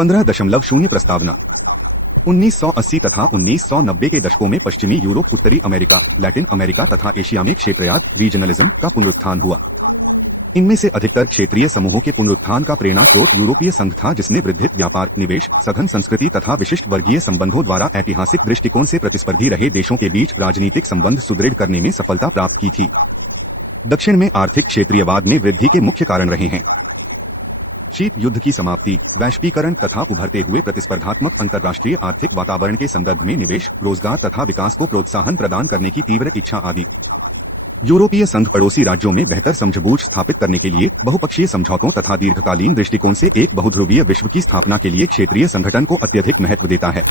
15.0 प्रस्तावना 1980 तथा 1990 के दशकों में पश्चिमी यूरोप, उत्तरी अमेरिका, लैटिन अमेरिका तथा एशिया में क्षेत्रवाद रीजनलिज्म का पुनरुत्थान हुआ। इनमें से अधिकतर क्षेत्रीय समूहों के पुनरुत्थान का प्रेरणा स्रोत यूरोपीय संघ था, जिसने वृद्धित व्यापार, निवेश, सघन संस्कृति तथा विशिष्ट वर्गीय संबंधों द्वारा ऐतिहासिक दृष्टिकोण से प्रतिस्पर्धी रहे देशों के बीच राजनीतिक संबंध सुदृढ़ करने में सफलता प्राप्त की थी। दक्षिण में आर्थिक क्षेत्रीयवाद में वृद्धि के मुख्य कारण रहे हैं शीत युद्ध की समाप्ति, वैश्वीकरण तथा उभरते हुए प्रतिस्पर्धात्मक अंतर्राष्ट्रीय आर्थिक वातावरण के संदर्भ में निवेश, रोजगार तथा विकास को प्रोत्साहन प्रदान करने की तीव्र इच्छा आदि। यूरोपीय संघ पड़ोसी राज्यों में बेहतर समझबूझ स्थापित करने के लिए बहुपक्षीय समझौतों तथा दीर्घकालीन दृष्टिकोण से एक बहुध्रुवीय विश्व की स्थापना के लिए क्षेत्रीय संगठन को अत्यधिक महत्व देता है।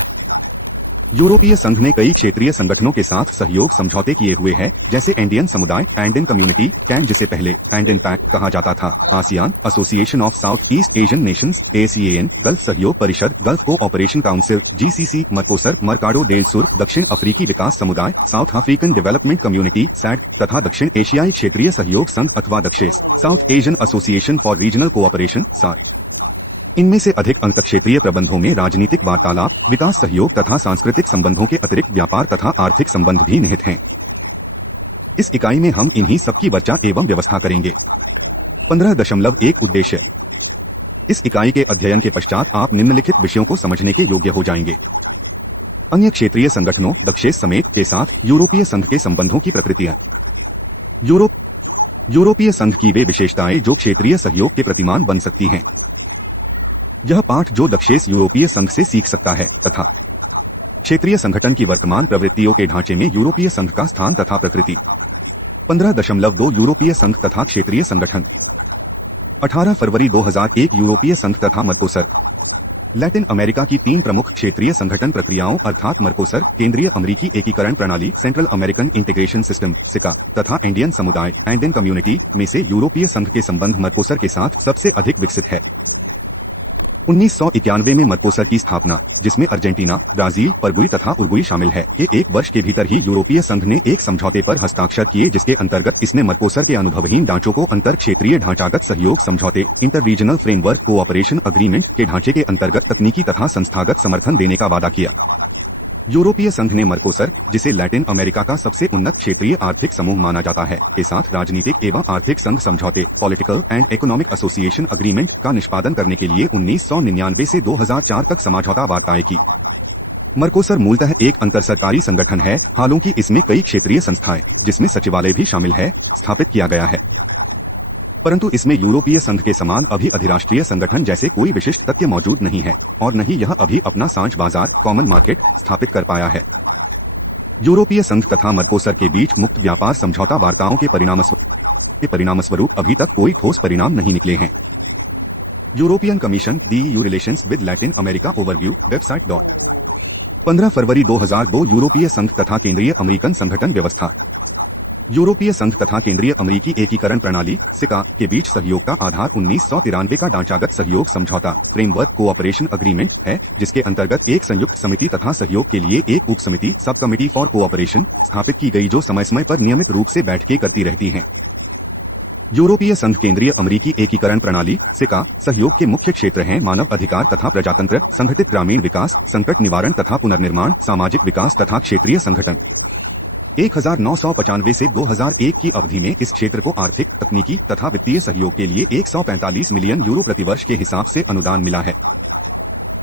यूरोपीय संघ ने कई क्षेत्रीय संगठनों के साथ सहयोग समझौते किए हुए हैं, जैसे एंडियन समुदाय, एंडियन कम्युनिटी, कैन जिसे पहले एंडियन पैक्ट कहा जाता था, ASEAN, association of south east Asian nations, ASEAN, Gulf सहयोग परिषद, Gulf cooperation council, GCC, Mercosur, Mercado del Sur, दक्षिण अफ्रीकी विकास समुदाय, south African development community, SADC तथा दक्षिण एशियाई क्षेत्रीय सहयोग संघ अथवा दक्षेस, south Asian association for regional cooperation, SAARC। इनमें से अधिक अंतरक्षेत्रीय प्रबंधों में राजनीतिक वार्तालाप, विकास सहयोग तथा सांस्कृतिक संबंधों के अतिरिक्त व्यापार तथा आर्थिक संबंध भी निहित हैं। इस इकाई में हम इन्हीं सबकी वर्चा एवं व्यवस्था करेंगे। 15.1 उद्देश्य। इस इकाई के अध्ययन के पश्चात आप निम्नलिखित विषयों को समझने के योग्य हो जाएंगे। अन्य क्षेत्रीय संगठनों दक्षेस समेत के साथ यूरोपीय संघ के संबंधों की प्रकृतियां। यूरोपीय संघ की वे विशेषताएं जो क्षेत्रीय सहयोग के प्रतिमान बन सकती हैं। यह पाठ जो दक्षेस यूरोपीय संघ से सीख सकता है तथा क्षेत्रीय संगठन की वर्तमान प्रवृत्तियों के ढांचे में यूरोपीय संघ का स्थान तथा प्रकृति। 15.2 यूरोपीय संघ तथा क्षेत्रीय संगठन। 18 फरवरी 2001 यूरोपीय संघ तथा मर्कोसर। लैटिन अमेरिका की 3 प्रमुख क्षेत्रीय संगठन प्रक्रियाओं अर्थात मर्कोसर, केंद्रीय अमेरिकी एकीकरण प्रणाली, सेंट्रल अमेरिकन इंटीग्रेशन सिस्टम, सिका तथा एंडियन समुदाय, एंडियन कम्युनिटी में से यूरोपीय संघ के संबंध मर्कोसर के साथ सबसे अधिक विकसित है। 1991 में मर्कोसर की स्थापना, जिसमें अर्जेंटीना, ब्राजील, परग्वे तथा उरुग्वे शामिल है, के 1 वर्ष के भीतर ही यूरोपीय संघ ने एक समझौते पर हस्ताक्षर किए, जिसके अंतर्गत इसने मर्कोसर के अनुभवहीन ढांचों को अंतर क्षेत्रीय ढांचागत सहयोग समझौते, inter regional framework cooperation agreement के ढांचे के अंतर्गत तकनीकी तथा संस्थागत समर्थन देने का वादा किया। यूरोपीय संघ ने मर्कोसर, जिसे लैटिन अमेरिका का सबसे उन्नत क्षेत्रीय आर्थिक समूह माना जाता है, के साथ राजनीतिक एवं आर्थिक संघ समझौते, political and economic association agreement का निष्पादन करने के लिए 1999 से 2004 तक समझौता वार्ताएं की। मर्कोसर मूलतः एक अंतरसरकारी संगठन है, हालांकि इसमें कई क्षेत्रीय संस्थाएं, जिसमें सचिवालय भी शामिल है, स्थापित किया गया है, परंतु इसमें यूरोपीय संघ के समान अभी अधिराष्ट्रीय संगठन जैसे कोई विशिष्ट तथ्य मौजूद नहीं है और न ही यह अभी अपना सांझ बाजार, कॉमन मार्केट स्थापित कर पाया है। यूरोपीय संघ तथा मर्कोसर के बीच मुक्त व्यापार समझौता वार्ताओं के परिणामस्वरूप अभी तक कोई ठोस परिणाम नहीं निकले हैं। European commission, the EU relations with Latin America overview, website 15 फरवरी 2002 यूरोपीय संघ तथा केंद्रीय अमेरिकन संगठन व्यवस्था। यूरोपीय संघ तथा केंद्रीय अमेरिकी एकीकरण प्रणाली, सिका के बीच सहयोग का आधार 1993 का ढांचागत सहयोग समझौता, फ्रेमवर्क कोऑपरेशन अग्रीमेंट है, जिसके अंतर्गत एक संयुक्त समिति तथा सहयोग के लिए एक उप समिति, सब कमिटी फॉर कोऑपरेशन स्थापित की गई, जो समय समय पर नियमित रूप से बैठकें करती रहती हैं। यूरोपीय संघ केंद्रीय अमेरिकी एकीकरण प्रणाली, सिका सहयोग के मुख्य क्षेत्र हैं मानव अधिकार तथा प्रजातंत्र, संगठित ग्रामीण विकास, संकट निवारण तथा पुनर्निर्माण, सामाजिक विकास तथा क्षेत्रीय संगठन। 1995 से 2001 की अवधि में इस क्षेत्र को आर्थिक, तकनीकी तथा वित्तीय सहयोग के लिए 145 मिलियन यूरो प्रतिवर्ष के हिसाब से अनुदान मिला है।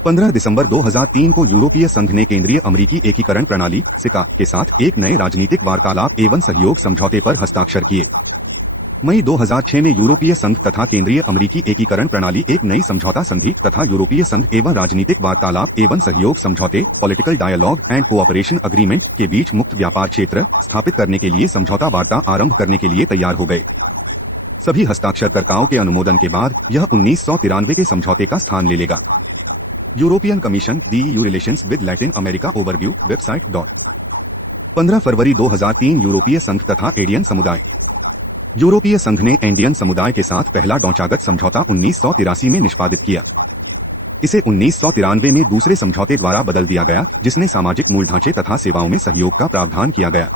15 दिसंबर 2003 को यूरोपीय संघ ने केंद्रीय अमेरिकी एकीकरण प्रणाली, सिका के साथ एक नए राजनीतिक वार्तालाप एवं सहयोग समझौते पर हस्ताक्षर किए। मई 2006 में यूरोपीय संघ तथा केंद्रीय अमेरिकी एकीकरण प्रणाली एक नई समझौता संधि तथा यूरोपीय संघ एवं राजनीतिक वार्तालाप एवं सहयोग समझौते, political dialogue and cooperation agreement के बीच मुक्त व्यापार क्षेत्र स्थापित करने के लिए समझौता वार्ता आरंभ करने के लिए तैयार हो गए। सभी हस्ताक्षरकर्ताओं के अनुमोदन के बाद यह 1993 के समझौते का स्थान ले लेगा। European commission, the EU relations with Latin America overview, website 15 फरवरी 2003 यूरोपीय संघ तथा एंडियन समुदाय। यूरोपीय संघ ने एंडियन समुदाय के साथ पहला ढांचागत समझौता 1983 में निष्पादित किया। इसे 1993 में दूसरे समझौते द्वारा बदल दिया गया, जिसने सामाजिक मूल ढांचे तथा सेवाओं में सहयोग का प्रावधान किया गया।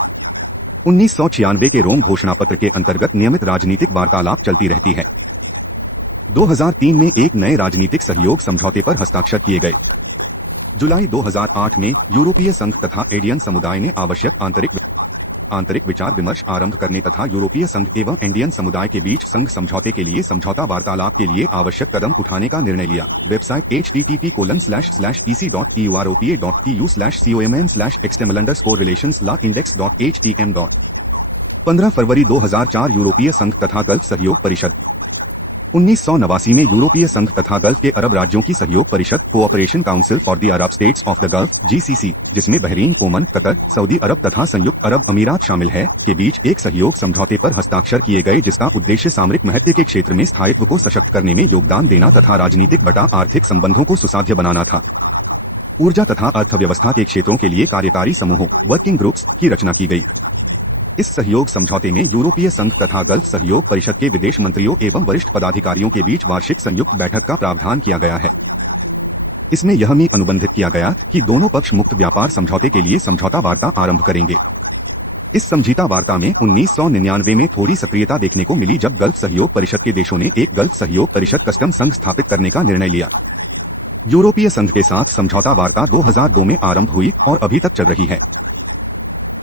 1996 के रोम घोषणा पत्र के अंतर्गत नियमित राजनीतिक वार्तालाप चलती रहती है। 2003 में एक नए राजनीतिक सहयोग समझौते पर हस्ताक्षर किए गए। जुलाई 2008 में यूरोपीय संघ तथा एडियन समुदाय ने आवश्यक आंतरिक विचार विमर्श आरंभ करने तथा यूरोपीय संघ एवं इंडियन समुदाय के बीच संघ समझौते के लिए समझौता वार्तालाप के लिए आवश्यक कदम उठाने का निर्णय लिया। Website http://euro.com/external_relations/index.htm. 15 फरवरी 2004 यूरोपीय संघ तथा गल्फ सहयोग परिषद। 1989 में यूरोपीय संघ तथा गल्फ के अरब राज्यों की सहयोग परिषद cooperation council for the Arab states of the gulf (GCC), जिसमें बहरीन, ओमान, कतर, सऊदी अरब तथा संयुक्त अरब अमीरात शामिल है, के बीच एक सहयोग समझौते पर हस्ताक्षर किए गए जिसका उद्देश्य सामरिक महत्व के क्षेत्र में स्थायित्व को सशक्त करने में योगदान देना तथा राजनीतिक बटा आर्थिक संबंधों को सुसाध्य बनाना था। ऊर्जा तथा अर्थव्यवस्था के क्षेत्रों के लिए कार्यकारी समूहों वर्किंग ग्रुप्स की रचना की गई। इस सहयोग समझौते में यूरोपीय संघ तथा गल्फ सहयोग परिषद के विदेश मंत्रियों एवं वरिष्ठ पदाधिकारियों के बीच वार्षिक संयुक्त बैठक का प्रावधान किया गया है। इसमें यह भी अनुबंधित किया गया कि दोनों पक्ष मुक्त व्यापार समझौते के लिए समझौता वार्ता आरंभ करेंगे। इस समझौता वार्ता में 1999 में थोड़ी सक्रियता देखने को मिली जब गल्फ सहयोग परिषद के देशों ने एक गल्फ सहयोग परिषद कस्टम संघ स्थापित करने का निर्णय लिया। यूरोपीय संघ के साथ समझौता वार्ता 2002 में आरंभ हुई और अभी तक चल रही है।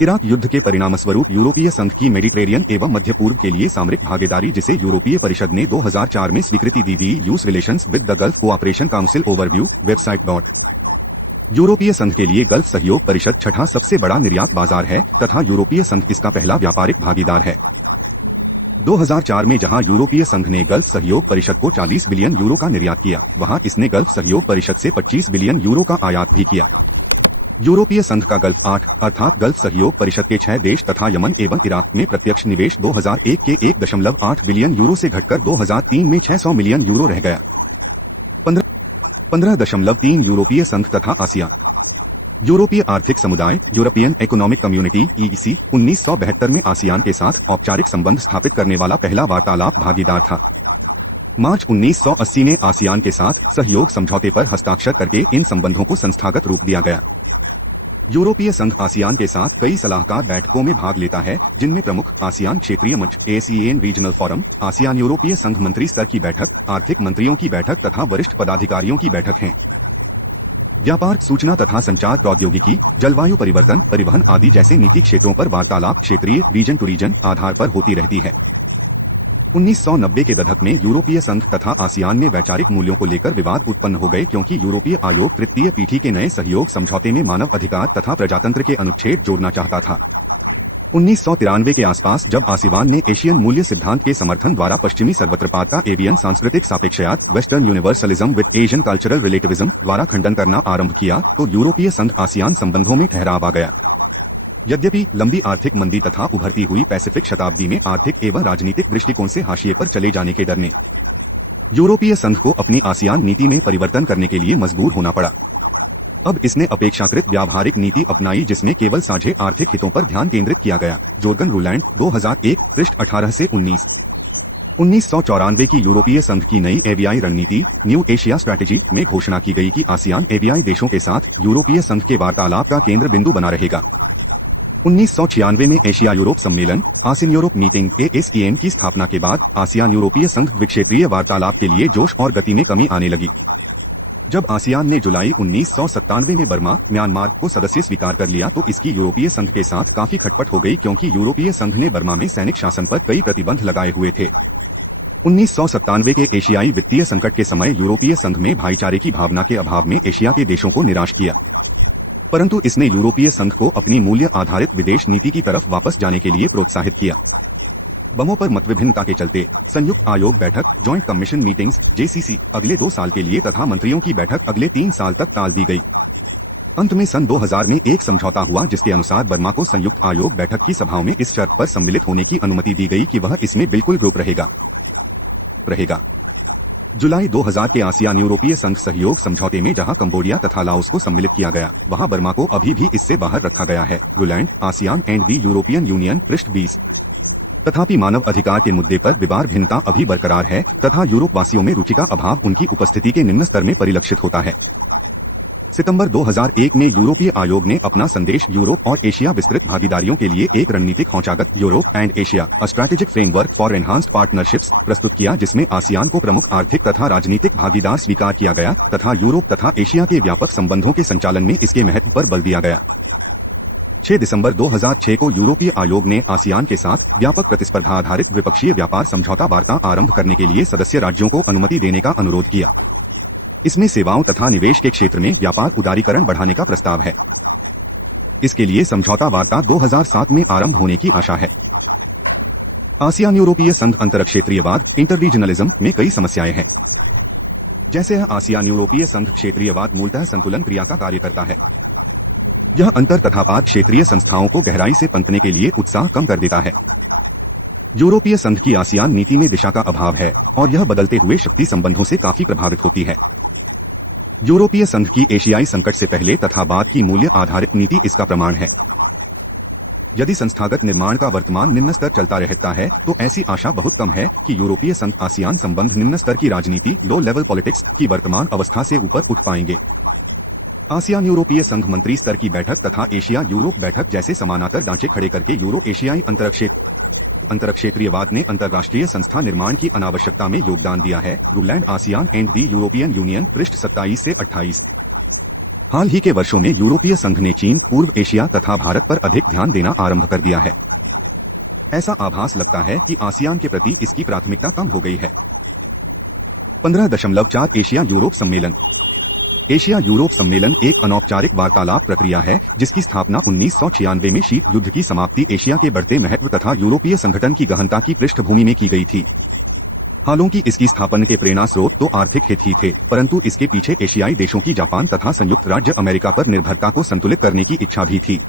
इराक युद्ध के परिणामस्वरूप यूरोपीय संघ की मेडिटेरेनियन एवं मध्य पूर्व के लिए सामरिक भागीदारी जिसे यूरोपीय परिषद ने 2004 में स्वीकृति दी थी, US relations with the gulf cooperation council overview website. यूरोपीय संघ के लिए गल्फ सहयोग परिषद छठा सबसे बड़ा निर्यात बाजार है तथा यूरोपीय संघ इसका पहला व्यापारिक भागीदार है। 2004 में जहां यूरोपीय संघ ने गल्फ सहयोग परिषद को 40 बिलियन यूरो का निर्यात किया, वहां इसने गल्फ सहयोग परिषद से 25 बिलियन यूरो का आयात भी किया। यूरोपीय संघ का गल्फ 8 अर्थात गल्फ सहयोग परिषद के 6 देश तथा यमन एवं इराक में प्रत्यक्ष निवेश 2001 के 1.8 बिलियन यूरो से घटकर 2003 में 600 मिलियन यूरो रह गया। 15.3 यूरोपीय संघ तथा आसियान। यूरोपीय आर्थिक समुदाय यूरोपियन इकोनॉमिक कम्युनिटी (EEC) 1972 में आसियान के साथ औपचारिक संबंध स्थापित करने वाला पहला वार्तालाप भागीदार था। मार्च 1980 में आसियान के साथ सहयोग समझौते पर हस्ताक्षर करके इन संबंधों को संस्थागत रूप दिया गया। यूरोपीय संघ आसियान के साथ कई सलाहकार बैठकों में भाग लेता है, जिनमें प्रमुख आसियान क्षेत्रीय मंच (ASEAN रीजनल फोरम), आसियान यूरोपीय संघ मंत्री स्तर की बैठक, आर्थिक मंत्रियों की बैठक तथा वरिष्ठ पदाधिकारियों की बैठक हैं। व्यापार, सूचना तथा संचार प्रौद्योगिकी, जलवायु परिवर्तन, परिवहन आदि जैसे नीति क्षेत्रों पर वार्तालाप क्षेत्रीय रीजन टू रीजन आधार पर होती रहती है। 1990 के दशक में यूरोपीय संघ तथा आसियान में वैचारिक मूल्यों को लेकर विवाद उत्पन्न हो गए क्योंकि यूरोपीय आयोग तृतीय पीढ़ी के नए सहयोग समझौते में मानव अधिकार तथा प्रजातंत्र के अनुच्छेद जोड़ना चाहता था। 1993 के आसपास जब आसियान ने एशियन मूल्य सिद्धांत के समर्थन द्वारा पश्चिमी सर्वत्रपात का एवियन सांस्कृतिक सापेक्षवाद western universalism with Asian cultural relativism द्वारा खंडन करना आरंभ किया तो यूरोपीय संघ आसियान संबंधों में ठहराव आ गया। यद्यपि लंबी आर्थिक मंदी तथा उभरती हुई पैसिफिक शताब्दी में आर्थिक एवं राजनीतिक दृष्टिकोण से हाशिए पर चले जाने के डर ने यूरोपीय संघ को अपनी आसियान नीति में परिवर्तन करने के लिए मजबूर होना पड़ा। अब इसने अपेक्षाकृत व्यावहारिक नीति अपनाई जिसमें केवल साझे आर्थिक हितों पर ध्यान केंद्रित किया गया। जोर्गन रूलैंड 2001 पृष्ठ 18 से 19। 1994 की यूरोपीय संघ की नई एवियाई रणनीति न्यू एशिया स्ट्रैटेजी में घोषणा की गई कि आसियान एवियाई देशों के साथ यूरोपीय संघ के वार्तालाप का केंद्र बिंदु बना रहेगा। 1996 में एशिया यूरोप सम्मेलन आसियान यूरोप मीटिंग ASEM की स्थापना के बाद आसियान यूरोपीय संघ द्विक्षेत्रीय वार्तालाप के लिए जोश और गति में कमी आने लगी। जब आसियान ने जुलाई 1997 में बर्मा, म्यांमार को सदस्य स्वीकार कर लिया तो इसकी यूरोपीय संघ के साथ काफी खटपट हो गई क्योंकि यूरोपीय संघ ने बर्मा में सैनिक शासन पर कई प्रतिबंध लगाए हुए थे। 1997 के एशियाई वित्तीय संकट के समय यूरोपीय संघ में भाईचारे की भावना के अभाव में एशिया के देशों को निराश किया, परंतु इसने यूरोपीय संघ को अपनी मूल्य आधारित विदेश नीति की तरफ वापस जाने के लिए प्रोत्साहित किया। बमों पर मतविभिन्नता के चलते संयुक्त आयोग बैठक जॉइंट कमीशन मीटिंग्स JCC अगले 2 साल के लिए तथा मंत्रियों की बैठक अगले 3 साल तक टाल दी गई। अंत में सन 2000 में एक समझौता हुआ जिसके अनुसार बर्मा को संयुक्त आयोग बैठक की सभाओं में इस शर्त पर सम्मिलित होने की अनुमति दी गई कि वह इसमें बिल्कुल ग्रुप रहेगा। जुलाई 2000 के आसियान यूरोपीय संघ सहयोग समझौते में जहां कंबोडिया तथा लाओस को सम्मिलित किया गया, वहां बर्मा को अभी भी इससे बाहर रखा गया है। Ruland ASEAN and the European union पृष्ठ 20। तथापि मानव अधिकार के मुद्दे पर विचार भिन्नता अभी बरकरार है तथा यूरोप वासियों में रुचि का अभाव उनकी उपस्थिति के निम्न स्तर में परिलक्षित होता है। सितंबर 2001 में यूरोपीय आयोग ने अपना संदेश यूरोप और एशिया विस्तृत भागीदारियों के लिए एक रणनीतिक ढांचागत Europe and Asia a strategic framework for enhanced partnerships प्रस्तुत किया, जिसमें आसियान को प्रमुख आर्थिक तथा राजनीतिक भागीदार स्वीकार किया गया तथा यूरोप तथा एशिया के व्यापक संबंधों के संचालन में इसके महत्व पर बल दिया गया। 6 दिसंबर 2006 को यूरोपीय आयोग ने आसियान के साथ व्यापक प्रतिस्पर्धा आधारित द्विपक्षीय व्यापार समझौता वार्ता आरंभ करने के लिए सदस्य राज्यों को अनुमति देने का अनुरोध किया। इसमें सेवाओं तथा निवेश के क्षेत्र में व्यापार उदारीकरण बढ़ाने का प्रस्ताव है। इसके लिए समझौता वार्ता 2007 में आरंभ होने की आशा है। आसियान यूरोपीय संघ अंतरक्षेत्रीयवाद इंटररीजनलिज्म में कई समस्याएं हैं। जैसे यह आसियान यूरोपीय संघ क्षेत्रीयवाद मूलतः संतुलन क्रिया का कार्य करता है। यह अंतर तथा पार क्षेत्रीय संस्थाओं को गहराई से पनपने के लिए उत्साह कम कर देता है। यूरोपीय संघ की आसियान नीति में दिशा का अभाव है और यह बदलते हुए शक्ति संबंधों से काफी प्रभावित होती है। यूरोपीय संघ की एशियाई संकट से पहले तथा बाद की मूल्य आधारित नीति इसका प्रमाण है। यदि संस्थागत निर्माण का वर्तमान निम्न स्तर चलता रहता है तो ऐसी आशा बहुत कम है कि यूरोपीय संघ आसियान संबंध निम्न स्तर की राजनीति लो लेवल पॉलिटिक्स की वर्तमान अवस्था से ऊपर उठ पाएंगे। आसियान यूरोपीय संघ मंत्री स्तर की बैठक तथा एशिया यूरोप बैठक जैसे समानांतर ढांचे खड़े करके यूरो एशियाई अंतरक्षेत्रीयवाद ने अंतरराष्ट्रीय संस्था निर्माण की अनावश्यकता में योगदान दिया है। Ruland ASEAN and the European union पृष्ठ 27 से 28। हाल ही के वर्षों में यूरोपीय संघ ने चीन, पूर्व एशिया तथा भारत पर अधिक ध्यान देना आरंभ कर दिया है। ऐसा आभास लगता है कि आसियान के प्रति इसकी प्राथमिकता कम हो गई है। 15.4 एशिया यूरोप सम्मेलन। एशिया यूरोप सम्मेलन एक अनौपचारिक वार्तालाप प्रक्रिया है जिसकी स्थापना 1996 में शीत युद्ध की समाप्ति, एशिया के बढ़ते महत्व तथा यूरोपीय संगठन की गहनता की पृष्ठभूमि में की गई थी। हालांकि इसकी स्थापना के प्रेरणा स्रोत तो आर्थिक हित ही थे, परंतु इसके पीछे एशियाई देशों की जापान तथा संयुक्त राज्य अमेरिका पर निर्भरता को संतुलित करने की इच्छा भी थी।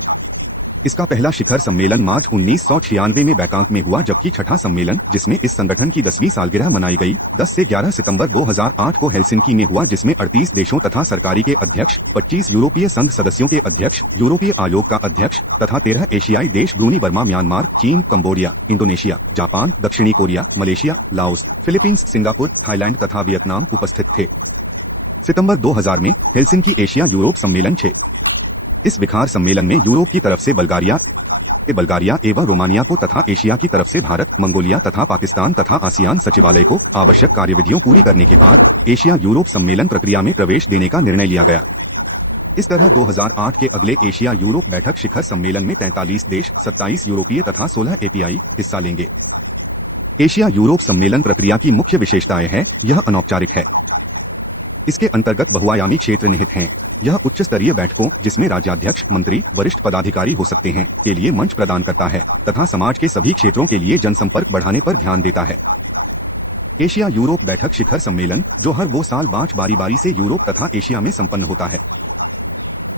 इसका पहला शिखर सम्मेलन मार्च 1996 में बैंकॉक में हुआ, जबकि छठा सम्मेलन, जिसमें इस संगठन की 10वीं सालगिरह मनाई गई, 10 से 11 सितंबर 2008 को हेलसिंकी में हुआ, जिसमें 38 देशों तथा सरकारी के अध्यक्ष, 25 यूरोपीय संघ सदस्यों के अध्यक्ष, यूरोपीय आयोग का अध्यक्ष तथा 13 एशियाई देश ब्रूनी, बर्मा, म्यांमार, चीन, कंबोडिया, इंडोनेशिया, जापान, दक्षिणी Korea, Malaysia, Laos, Philippines, Singapore, Thailand तथा वियतनाम उपस्थित थे। सितंबर 2000 में हेलसिंकी एशिया यूरोप सम्मेलन 6। इस विखार सम्मेलन में यूरोप की तरफ से बल्गारिया एवं रोमानिया को तथा एशिया की तरफ से भारत, मंगोलिया तथा पाकिस्तान तथा आसियान सचिवालय को आवश्यक कार्यविधियों पूरी करने के बाद एशिया यूरोप सम्मेलन प्रक्रिया में प्रवेश देने का निर्णय लिया गया। इस तरह 2008 के अगले एशिया यूरोप बैठक शिखर सम्मेलन में 43 देश, 27 यूरोपीय तथा 16 एपीआई हिस्सा लेंगे। एशिया यूरोप सम्मेलन प्रक्रिया की मुख्य विशेषताएं हैं। यह अनौपचारिक है। इसके अंतर्गत बहुआयामी क्षेत्र निहित हैं। यह उच्च स्तरीय बैठकों, जिसमें राज्याध्यक्ष, मंत्री, वरिष्ठ पदाधिकारी हो सकते हैं, के लिए मंच प्रदान करता है तथा समाज के सभी क्षेत्रों के लिए जनसंपर्क बढ़ाने पर ध्यान देता है। एशिया यूरोप बैठक शिखर सम्मेलन, जो हर वो साल 5 बारी से यूरोप तथा एशिया में संपन्न होता है,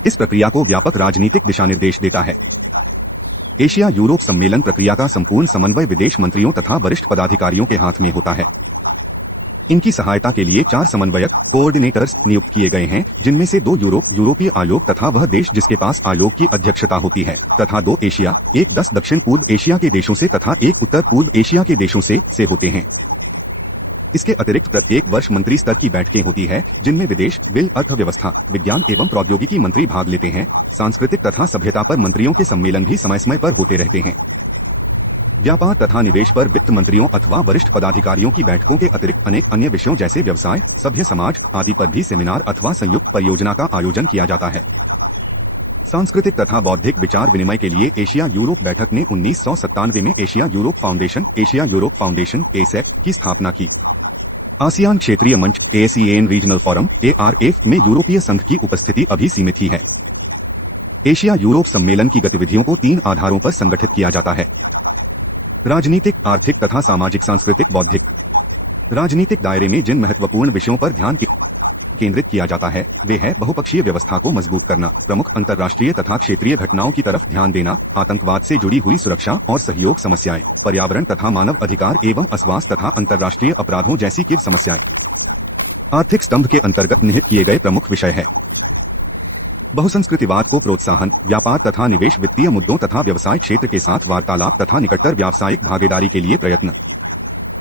इस प्रक्रिया को व्यापक राजनीतिक दिशानिर्देश देता है। एशिया यूरोप सम्मेलन प्रक्रिया का संपूर्ण समन्वय विदेश मंत्रियों तथा वरिष्ठ पदाधिकारियों के हाथ में होता है। इनकी सहायता के लिए 4 समन्वयक कोऑर्डिनेटर्स नियुक्त किए गए हैं, जिनमें से 2 यूरोपीय आयोग तथा वह देश जिसके पास आयोग की अध्यक्षता होती है, तथा 2 एशिया, 1 10 दक्षिण पूर्व एशिया के देशों से तथा 1 उत्तर पूर्व एशिया के देशों से होते हैं। इसके अतिरिक्त प्रत्येक वर्ष मंत्री स्तर की बैठकें होती है, जिनमें विदेश, वित्त, अर्थव्यवस्था, विज्ञान एवं प्रौद्योगिकी मंत्री भाग लेते हैं। सांस्कृतिक तथा सभ्यता पर मंत्रियों के सम्मेलन भी समय समय पर होते रहते हैं। व्यापार तथा निवेश पर वित्त मंत्रियों अथवा वरिष्ठ पदाधिकारियों की बैठकों के अतिरिक्त अनेक अन्य विषयों जैसे व्यवसाय, सभ्य समाज आदि पर भी सेमिनार अथवा संयुक्त परियोजना का आयोजन किया जाता है। सांस्कृतिक तथा बौद्धिक विचार विनिमय के लिए एशिया यूरोप बैठक ने 1997 में एशिया यूरोप फाउंडेशन एसेफ की स्थापना की। आसियान क्षेत्रीय मंच ASEAN रीजनल फोरम ARF में यूरोपीय संघ की उपस्थिति अभी सीमित ही है। एशिया यूरोप सम्मेलन की गतिविधियों को 3 आधारों पर संगठित किया जाता है: राजनीतिक, आर्थिक तथा सामाजिक, सांस्कृतिक, बौद्धिक। राजनीतिक दायरे में जिन महत्वपूर्ण विषयों पर ध्यान केंद्रित किया जाता है वे है बहुपक्षीय व्यवस्था को मजबूत करना, प्रमुख अंतर्राष्ट्रीय तथा क्षेत्रीय घटनाओं की तरफ ध्यान देना, आतंकवाद से जुड़ी हुई सुरक्षा और सहयोग समस्याएं, पर्यावरण तथा मानव अधिकार एवं अस्वास्थ्य तथा अंतर्राष्ट्रीय अपराधों जैसी की समस्याएं। आर्थिक स्तंभ के अंतर्गत निहित किए गए प्रमुख विषय है: बहुसंस्कृतिवाद को प्रोत्साहन, व्यापार तथा निवेश, वित्तीय मुद्दों तथा व्यवसाय क्षेत्र के साथ वार्तालाप तथा निकटतर व्यावसायिक भागीदारी के लिए प्रयत्न।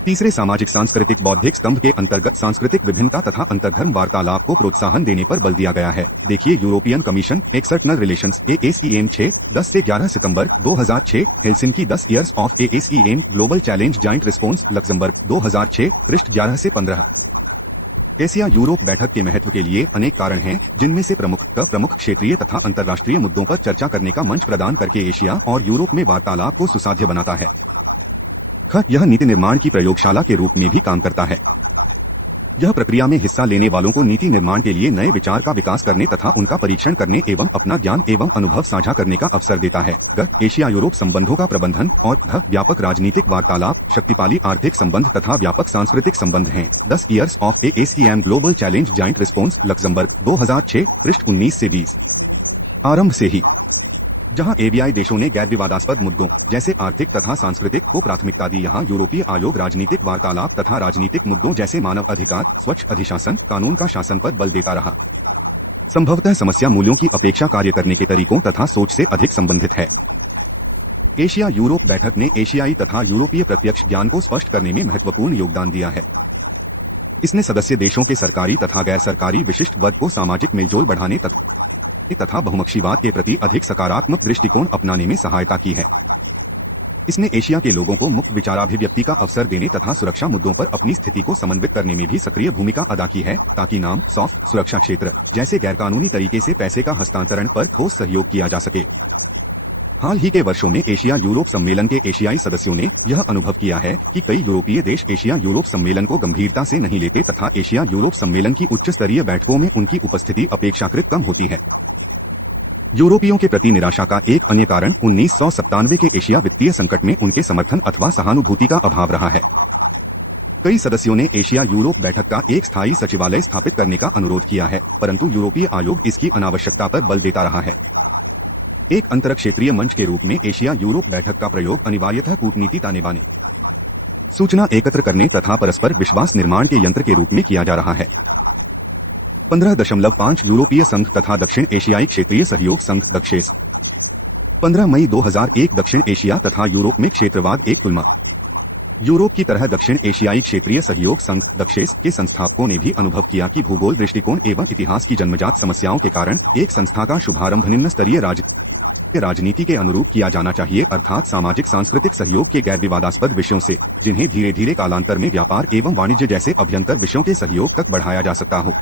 तीसरे, सामाजिक सांस्कृतिक बौद्धिक स्तंभ के अंतर्गत सांस्कृतिक विभिन्नता तथा अंतर्धर्म वार्तालाप को प्रोत्साहन देने पर बल दिया गया है। देखिए European commission external relations ASEM 6-10 से 11 सितंबर 2006, Helsinki 10 years of ASEM global challenge joint response Luxembourg 2006, पृष्ठ 11 से 15। एशिया यूरोप बैठक के महत्व के लिए अनेक कारण हैं, जिनमें से प्रमुख क्षेत्रीय तथा अंतर्राष्ट्रीय मुद्दों पर चर्चा करने का मंच प्रदान करके एशिया और यूरोप में वार्तालाप को सुसाध्य बनाता है। यह नीति निर्माण की प्रयोगशाला के रूप में भी काम करता है। यह प्रक्रिया में हिस्सा लेने वालों को नीति निर्माण के लिए नए विचार का विकास करने तथा उनका परीक्षण करने एवं अपना ज्ञान एवं अनुभव साझा करने का अवसर देता है। एशिया यूरोप संबंधों का प्रबंधन और व्यापक राजनीतिक वार्तालाप, शक्तिशाली आर्थिक संबंध तथा व्यापक सांस्कृतिक संबंध हैं। 10 years of ASEM global challenge joint response Luxembourg 2006, पृष्ठ 19 से 20। आरंभ से ही जहां ABI देशों ने गैर विवादास्पद मुद्दों जैसे आर्थिक तथा सांस्कृतिक को प्राथमिकता दी, यहां यूरोपीय आयोग राजनीतिक वार्तालाप तथा राजनीतिक मुद्दों जैसे मानव अधिकार, स्वच्छ अधिशासन, कानून का शासन पर बल देता रहा। संभवतः समस्या मूल्यों की अपेक्षा कार्य करने के तरीकों तथा सोच से अधिक संबंधित है। एशिया यूरोप बैठक ने एशियाई तथा यूरोपीय प्रत्यक्ष ज्ञान को स्पष्ट करने में महत्वपूर्ण योगदान दिया है। इसने सदस्य देशों के सरकारी तथा गैर सरकारी विशिष्ट वर्ग को सामाजिक मेलजोल बढ़ाने तथा बहुपक्षीवाद के प्रति अधिक सकारात्मक दृष्टिकोण अपनाने में सहायता की है। इसने एशिया के लोगों को मुक्त विचाराभिव्यक्ति का अवसर देने तथा सुरक्षा मुद्दों पर अपनी स्थिति को समन्वित करने में भी सक्रिय भूमिका अदा की है, ताकि नाम, सॉफ्ट सुरक्षा क्षेत्र जैसे गैरकानूनी तरीके से पैसे का हस्तांतरण पर ठोस सहयोग किया जा सके। हाल ही के वर्षों में एशिया यूरोप सम्मेलन के एशियाई सदस्यों ने यह अनुभव किया है कि कई यूरोपीय देश एशिया यूरोप सम्मेलन को गंभीरता से नहीं लेते तथा एशिया यूरोप सम्मेलन की उच्च स्तरीय बैठकों में उनकी उपस्थिति अपेक्षाकृत कम होती है। यूरोपियों के प्रति निराशा का एक अन्य कारण 1997 के एशिया वित्तीय संकट में उनके समर्थन अथवा सहानुभूति का अभाव रहा है। कई सदस्यों ने एशिया यूरोप बैठक का एक स्थायी सचिवालय स्थापित करने का अनुरोध किया है, परंतु यूरोपीय आयोग इसकी अनावश्यकता पर बल देता रहा है। एक अंतरक्षेत्रीय मंच के रूप में एशिया यूरोप बैठक का प्रयोग अनिवार्यतः कूटनीति ताने-बाने, सूचना एकत्र करने तथा परस्पर विश्वास निर्माण के यंत्र के रूप में किया जा रहा है। 15.5 यूरोपीय संघ तथा दक्षिण एशियाई क्षेत्रीय सहयोग संघ दक्षेस 15 मई 2001 दक्षिण एशिया तथा यूरोप में क्षेत्रवाद एक तुलना। यूरोप की तरह दक्षिण एशियाई क्षेत्रीय सहयोग संघ दक्षेस के संस्थापकों ने भी अनुभव किया कि भूगोल दृष्टिकोण एवं इतिहास की जन्मजात समस्याओं के कारण एक संस्था का शुभारंभ निम्न स्तरीय राजनीति के अनुरूप किया जाना चाहिए, अर्थात सामाजिक सांस्कृतिक सहयोग के गैर विवादास्पद विषयों से, जिन्हें धीरे धीरे कालांतर में व्यापार एवं वाणिज्य जैसे अभ्यंतर विषयों के सहयोग तक बढ़ाया जा सकता हो।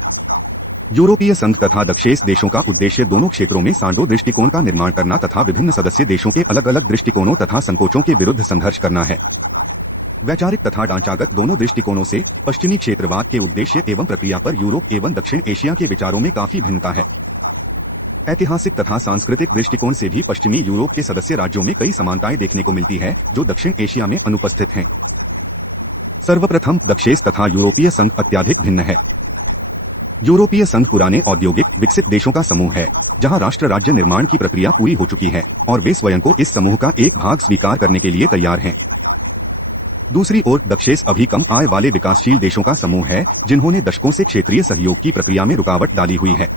यूरोपीय संघ तथा दक्षेस देशों का उद्देश्य दोनों क्षेत्रों में सांडो दृष्टिकोण का निर्माण करना तथा विभिन्न सदस्य देशों के अलग अलग दृष्टिकोणों तथा संकोचों के विरुद्ध संघर्ष करना है। वैचारिक तथा ढांचागत दोनों दृष्टिकोणों से पश्चिमी क्षेत्रवाद के उद्देश्य एवं प्रक्रिया पर यूरोप एवं दक्षिण एशिया के विचारों में काफी भिन्नता है। ऐतिहासिक तथा सांस्कृतिक दृष्टिकोण से भी पश्चिमी यूरोप के सदस्य राज्यों में कई समानताएं देखने को मिलती है, जो दक्षिण एशिया में अनुपस्थित हैं। सर्वप्रथम, दक्षेस तथा यूरोपीय संघ अत्यधिक भिन्न है। यूरोपीय संघ पुराने औद्योगिक विकसित देशों का समूह है, जहां राष्ट्र राज्य निर्माण की प्रक्रिया पूरी हो चुकी है और वे स्वयं को इस समूह का एक भाग स्वीकार करने के लिए तैयार हैं। दूसरी ओर, दक्षेस अभी कम आय वाले विकासशील देशों का समूह है, जिन्होंने दशकों से क्षेत्रीय सहयोग की प्रक्रिया में रुकावट डाली हुई है।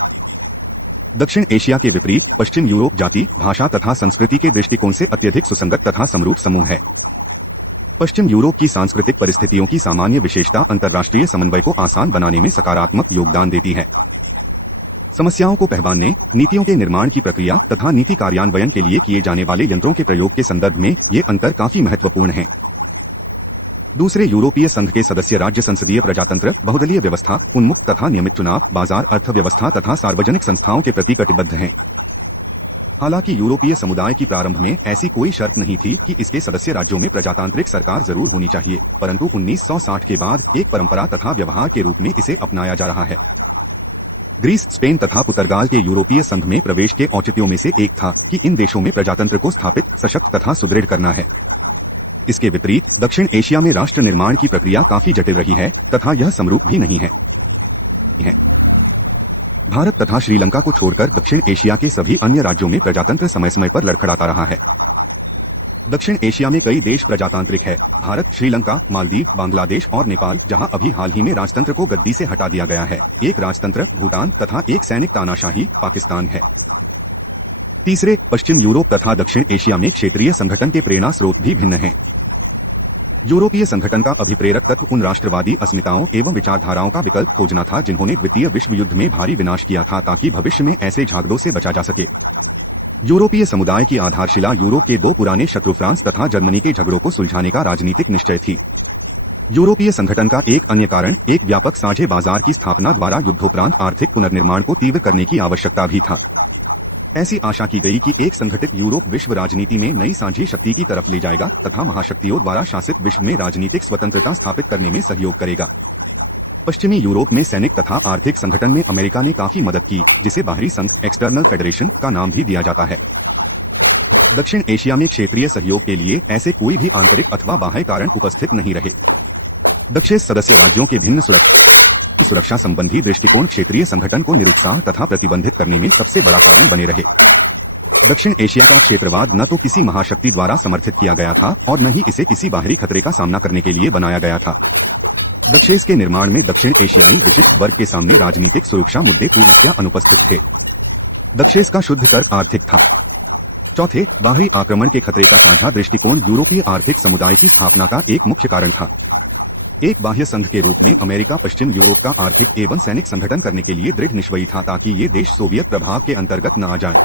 दक्षिण एशिया के विपरीत पश्चिम यूरोप जाति, भाषा तथा संस्कृति के दृष्टिकोण से अत्यधिक सुसंगत तथा समरूप समूह है। पश्चिम यूरोप की सांस्कृतिक परिस्थितियों की सामान्य विशेषता अंतर्राष्ट्रीय समन्वय को आसान बनाने में सकारात्मक योगदान देती है। समस्याओं को पहचानने, नीतियों के निर्माण की प्रक्रिया तथा नीति कार्यान्वयन के लिए किए जाने वाले यंत्रों के प्रयोग के संदर्भ में ये अंतर काफी महत्वपूर्ण हैं। दूसरे यूरोपीय संघ के सदस्य राज्य संसदीय प्रजातंत्र, बहुदलीय व्यवस्था, उन्मुक्त तथा नियमित चुनाव, बाजार अर्थव्यवस्था तथा सार्वजनिक संस्थाओं के प्रति कटिबद्ध हैं। हालांकि यूरोपीय समुदाय की प्रारंभ में ऐसी कोई शर्त नहीं थी कि इसके सदस्य राज्यों में प्रजातांत्रिक सरकार जरूर होनी चाहिए, परंतु 1960 के बाद एक परंपरा तथा व्यवहार के रूप में इसे अपनाया जा रहा है। ग्रीस, स्पेन तथा पुर्तगाल के यूरोपीय संघ में प्रवेश के औचित्यों में से एक था कि इन देशों में प्रजातंत्र को स्थापित, सशक्त तथा सुदृढ़ करना है। इसके विपरीत दक्षिण एशिया में राष्ट्र निर्माण की प्रक्रिया काफी जटिल रही है तथा यह समरूप भी नहीं है। भारत तथा श्रीलंका को छोड़कर दक्षिण एशिया के सभी अन्य राज्यों में प्रजातंत्र समय समय पर लड़खड़ाता रहा है। दक्षिण एशिया में कई देश प्रजातांत्रिक है: भारत, श्रीलंका, मालदीव, बांग्लादेश और नेपाल, जहां अभी हाल ही में राजतंत्र को गद्दी से हटा दिया गया है। एक राजतंत्र भूटान तथा एक सैनिक तानाशाही पाकिस्तान है। तीसरे, पश्चिम यूरोप तथा दक्षिण एशिया में क्षेत्रीय संगठन के प्रेरणा स्रोत भी भिन्न हैं। यूरोपीय संगठन का अभिप्रेरक तत्व उन राष्ट्रवादी अस्मिताओं एवं विचारधाराओं का विकल्प खोजना था जिन्होंने द्वितीय विश्व युद्ध में भारी विनाश किया था ताकि भविष्य में ऐसे झगड़ों से बचा जा सके। यूरोपीय समुदाय की आधारशिला यूरोप के दो पुराने शत्रु फ्रांस तथा जर्मनी के झगड़ों को सुलझाने का राजनीतिक निश्चय थी। यूरोपीय संगठन का एक अन्य कारण एक व्यापक साझे बाजार की स्थापना द्वारा युद्धोपरांत आर्थिक पुनर्निर्माण को तीव्र करने की आवश्यकता भी था। ऐसी आशा की गई कि एक संगठित यूरोप विश्व राजनीति में नई साझी शक्ति की तरफ ले जाएगा तथा महाशक्तियों द्वारा शासित विश्व में राजनीतिक स्वतंत्रता स्थापित करने में सहयोग करेगा। पश्चिमी यूरोप में सैनिक तथा आर्थिक संगठन में अमेरिका ने काफी मदद की, जिसे बाहरी संघ एक्सटर्नल फेडरेशन का नाम भी दिया जाता है। दक्षिण एशिया में क्षेत्रीय सहयोग के लिए ऐसे कोई भी आंतरिक अथवा बाह्य कारण उपस्थित नहीं रहे। दक्षिण सदस्य राज्यों के भिन्न सुरक्षा संबंधी दृष्टिकोण क्षेत्रीय संगठन को निरुत्साह तथा प्रतिबंधित करने में सबसे बड़ा कारण बने रहे। दक्षिण एशिया का क्षेत्रवाद न तो किसी महाशक्ति द्वारा समर्थित किया गया था और न ही इसे किसी बाहरी खतरे का सामना करने के लिए बनाया गया था। दक्षेस के निर्माण में दक्षिण एशियाई विशिष्ट वर्ग के सामने राजनीतिक सुरक्षा मुद्दे पूर्णतया अनुपस्थित थे। दक्षेस का शुद्ध तर्क आर्थिक था। चौथे, बाहरी आक्रमण के खतरे का साझा दृष्टिकोण यूरोपीय आर्थिक समुदाय की स्थापना का एक मुख्य कारण था। एक बाह्य संघ के रूप में अमेरिका पश्चिम यूरोप का आर्थिक एवं सैनिक संगठन करने के लिए दृढ़ निश्चयी था ताकि ये देश सोवियत प्रभाव के अंतर्गत न आ जाए।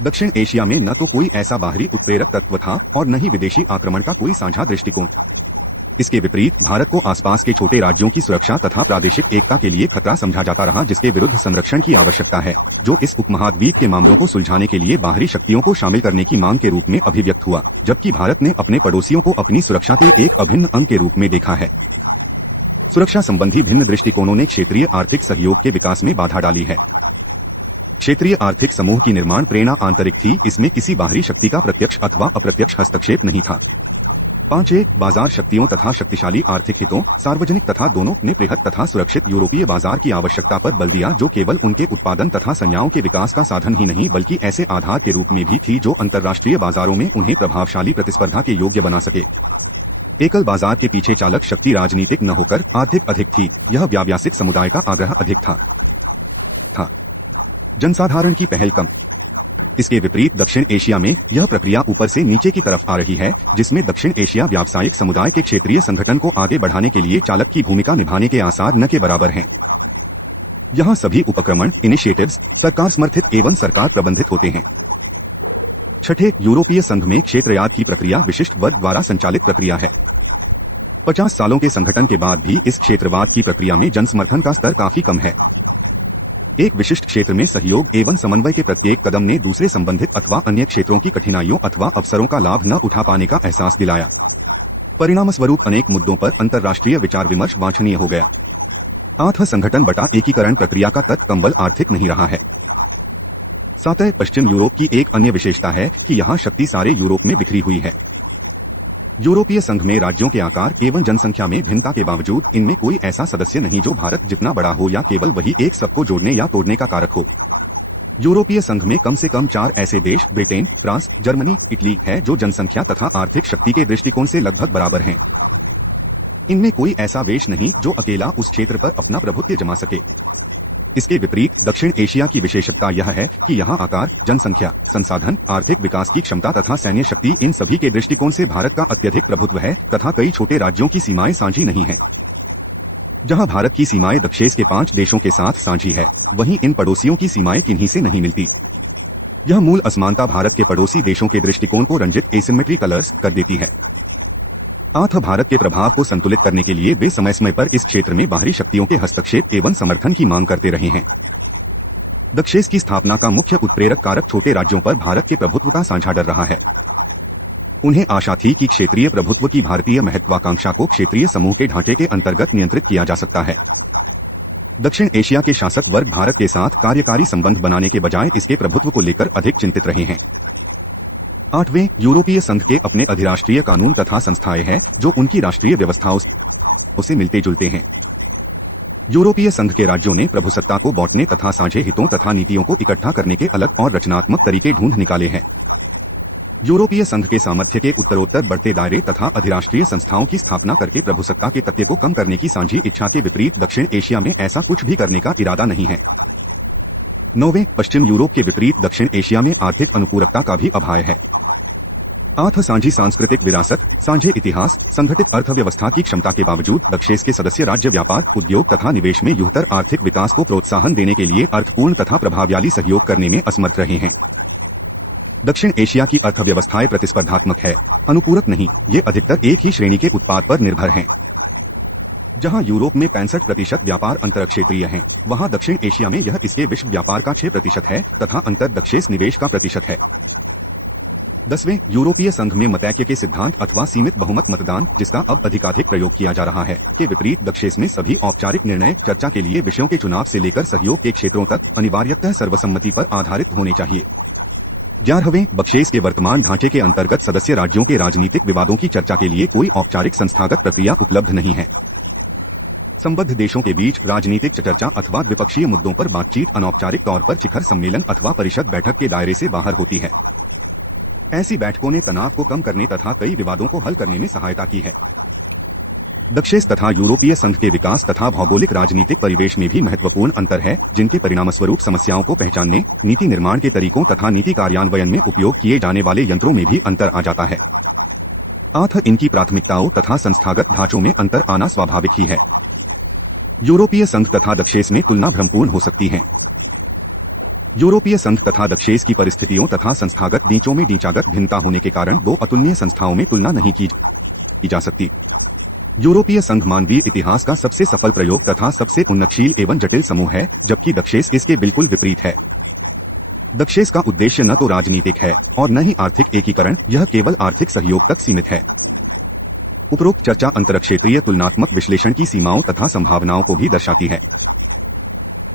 दक्षिण एशिया में न तो कोई ऐसा बाहरी उत्प्रेरक तत्व था और न ही विदेशी आक्रमण का कोई साझा दृष्टिकोण। इसके विपरीत भारत को आसपास के छोटे राज्यों की सुरक्षा तथा प्रादेशिक एकता के लिए खतरा समझा जाता रहा, जिसके विरुद्ध संरक्षण की आवश्यकता है, जो इस उपमहाद्वीप के मामलों को सुलझाने के लिए बाहरी शक्तियों को शामिल करने की मांग के रूप में अभिव्यक्त हुआ, जबकि भारत ने अपने पड़ोसियों को अपनी सुरक्षा के एक अभिन्न अंग के रूप में देखा है। सुरक्षा संबंधी भिन्न दृष्टिकोणों ने क्षेत्रीय आर्थिक सहयोग के विकास में बाधा डाली है। क्षेत्रीय आर्थिक समूह की निर्माण प्रेरणा आंतरिक थी, इसमें किसी बाहरी शक्ति का प्रत्यक्ष अथवा अप्रत्यक्ष हस्तक्षेप नहीं था। 5 बाजार शक्तियों तथा शक्तिशाली आर्थिक हितों, सार्वजनिक तथा दोनों ने बृहत तथा सुरक्षित यूरोपीय बाजार की आवश्यकता पर बल दिया, जो केवल उनके उत्पादन तथा संज्ञाओं के विकास का साधन ही नहीं बल्कि ऐसे आधार के रूप में भी थी जो अंतर्राष्ट्रीय बाजारों में उन्हें प्रभावशाली प्रतिस्पर्धा के योग्य बना सके। एकल बाजार के पीछे चालक शक्ति राजनीतिक न होकर आर्थिक अधिक थी, यह व्यावसायिक समुदाय का आग्रह अधिक था। जनसाधारण की पहल कम। इसके विपरीत दक्षिण एशिया में यह प्रक्रिया ऊपर से नीचे की तरफ आ रही है, जिसमें दक्षिण एशिया व्यावसायिक समुदाय के क्षेत्रीय संगठन को आगे बढ़ाने के लिए चालक की भूमिका निभाने के आसार न के बराबर हैं। यहां सभी उपक्रमण इनिशिएटिव्स सरकार समर्थित एवं सरकार प्रबंधित होते हैं। छठे, यूरोपीय संघ में क्षेत्रयाद की प्रक्रिया विशिष्ट वर्ग द्वारा संचालित प्रक्रिया है। 50 सालों के संगठन के बाद भी इस क्षेत्रवाद की प्रक्रिया में जनसमर्थन का स्तर काफी कम है। एक विशिष्ट क्षेत्र में सहयोग एवं समन्वय के प्रत्येक कदम ने दूसरे संबंधित अथवा अन्य क्षेत्रों की कठिनाइयों अथवा अवसरों का लाभ न उठा पाने का एहसास दिलाया। परिणामस्वरूप अनेक मुद्दों पर अंतर्राष्ट्रीय विचार विमर्श वांछनीय हो गया। 8 संगठन बटा एकीकरण प्रक्रिया का तत्व कंबल आर्थिक नहीं रहा है। 7 पश्चिम यूरोप की एक अन्य विशेषता है कि यहाँ शक्ति सारे यूरोप में बिखरी हुई है। यूरोपीय संघ में राज्यों के आकार एवं जनसंख्या में भिन्नता के बावजूद इनमें कोई ऐसा सदस्य नहीं जो भारत जितना बड़ा हो या केवल वही एक सबको जोड़ने या तोड़ने का कारक हो। यूरोपीय संघ में कम से कम 4 ऐसे देश ब्रिटेन, फ्रांस, जर्मनी, इटली है जो जनसंख्या तथा आर्थिक शक्ति के दृष्टिकोण से लगभग बराबर हैं। इनमें कोई ऐसा देश नहीं जो अकेला उस क्षेत्र पर अपना प्रभुत्व जमा सके। इसके विपरीत दक्षिण एशिया की विशेषता यह है कि यहाँ आकार, जनसंख्या, संसाधन, आर्थिक विकास की क्षमता तथा सैन्य शक्ति इन सभी के दृष्टिकोण से भारत का अत्यधिक प्रभुत्व है तथा कई छोटे राज्यों की सीमाएं साझी नहीं हैं। जहां भारत की सीमाएं दक्षेस के 5 देशों के साथ साझी है, वहीं इन पड़ोसियों की सीमाएं किन्हीं से नहीं मिलती। यह मूल असमानता भारत के पड़ोसी देशों के दृष्टिकोण को रंजित एसिमेट्री कलर्स कर देती है। भारत के प्रभाव को संतुलित करने के लिए वे समय समय पर इस क्षेत्र में बाहरी शक्तियों के हस्तक्षेप एवं समर्थन की मांग करते रहे हैं। दक्षेस की स्थापना का मुख्य उत्प्रेरक कारक छोटे राज्यों पर भारत के प्रभुत्व का साझा डर रहा है। उन्हें आशा थी कि क्षेत्रीय प्रभुत्व की भारतीय महत्वाकांक्षा को क्षेत्रीय समूह के ढांचे के अंतर्गत नियंत्रित किया जा सकता है। दक्षिण एशिया के शासक वर्ग भारत के साथ कार्यकारी संबंध बनाने के बजाय इसके प्रभुत्व को लेकर अधिक चिंतित रहे हैं। 8वें, यूरोपीय संघ के अपने अधिराष्ट्रीय कानून तथा संस्थाएं हैं जो उनकी राष्ट्रीय व्यवस्थाओं से मिलते जुलते हैं। यूरोपीय संघ के राज्यों ने प्रभुसत्ता को बांटने तथा साझे हितों तथा नीतियों को इकट्ठा करने के अलग और रचनात्मक तरीके ढूंढ निकाले हैं। यूरोपीय संघ के सामर्थ्य के उत्तरोत्तर बढ़ते दायरे तथा अधिराष्ट्रीय संस्थाओं की स्थापना करके प्रभुसत्ता के तथ्य को कम करने की साझी इच्छा के विपरीत दक्षिण एशिया में ऐसा कुछ भी करने का इरादा नहीं है। 9वें, पश्चिम यूरोप के विपरीत दक्षिण एशिया में आर्थिक अनुपूरकता का भी अभाव है। आठ सांझी सांस्कृतिक विरासत, सांझे इतिहास, संगठित अर्थव्यवस्था की क्षमता के बावजूद दक्षेस के सदस्य राज्य व्यापार, उद्योग तथा निवेश में युहतर आर्थिक विकास को प्रोत्साहन देने के लिए अर्थपूर्ण तथा प्रभावशाली सहयोग करने में असमर्थ रहे हैं। दक्षिण एशिया की अर्थव्यवस्थाएं प्रतिस्पर्धात्मक है, अनुपूरक नहीं, ये अधिकतर एक ही श्रेणी के उत्पाद पर निर्भर हैं। जहां यूरोप में 65% व्यापार अंतरक्षेत्रीय है, वहां दक्षिण एशिया में यह इसके विश्व व्यापार का 6% है तथा अंतर दक्षेस निवेश का प्रतिशत है। 10वें यूरोपीय संघ में मतैक्य के सिद्धांत अथवा सीमित बहुमत मतदान, जिसका अब अधिकाधिक प्रयोग किया जा रहा है, के विपरीत दक्षेस में सभी औपचारिक निर्णय चर्चा के लिए विषयों के चुनाव से लेकर सहयोग के क्षेत्रों तक अनिवार्यतः सर्वसम्मति पर आधारित होने चाहिए। 11वें बक्षेस के वर्तमान ढांचे के अंतर्गत सदस्य राज्यों के राजनीतिक विवादों की चर्चा के लिए कोई औपचारिक संस्थागत प्रक्रिया उपलब्ध नहीं है। संबद्ध देशों के बीच राजनीतिक चर्चा अथवा द्विपक्षीय मुद्दों पर बातचीत अनौपचारिक तौर पर शिखर सम्मेलन अथवा परिषद बैठक के दायरे से बाहर होती है। ऐसी बैठकों ने तनाव को कम करने तथा कई विवादों को हल करने में सहायता की है। दक्षेस तथा यूरोपीय संघ के विकास तथा भौगोलिक राजनीतिक परिवेश में भी महत्वपूर्ण अंतर है, जिनके परिणामस्वरूप समस्याओं को पहचानने, नीति निर्माण के तरीकों तथा नीति कार्यान्वयन में उपयोग किए जाने वाले यंत्रों में भी अंतर आ जाता है। इनकी प्राथमिकताओं तथा संस्थागत ढांचों में अंतर आना स्वाभाविक ही है। यूरोपीय संघ तथा दक्षेस में तुलना भ्रमपूर्ण हो सकती है। यूरोपीय संघ तथा दक्षेस की परिस्थितियों तथा संस्थागत ढांचों में ढांचागत भिन्नता होने के कारण दो अतुलनीय संस्थाओं में तुलना नहीं की जा सकती। यूरोपीय संघ मानवीय इतिहास का सबसे सफल प्रयोग तथा सबसे उन्नतशील एवं जटिल समूह है, जबकि दक्षेस इसके बिल्कुल विपरीत है। दक्षेस का उद्देश्य न तो राजनीतिक है और न ही आर्थिक एकीकरण, यह केवल आर्थिक सहयोग तक सीमित है। उपरोक्त चर्चा अंतरक्षेत्रीय तुलनात्मक विश्लेषण की सीमाओं तथा संभावनाओं को भी दर्शाती है।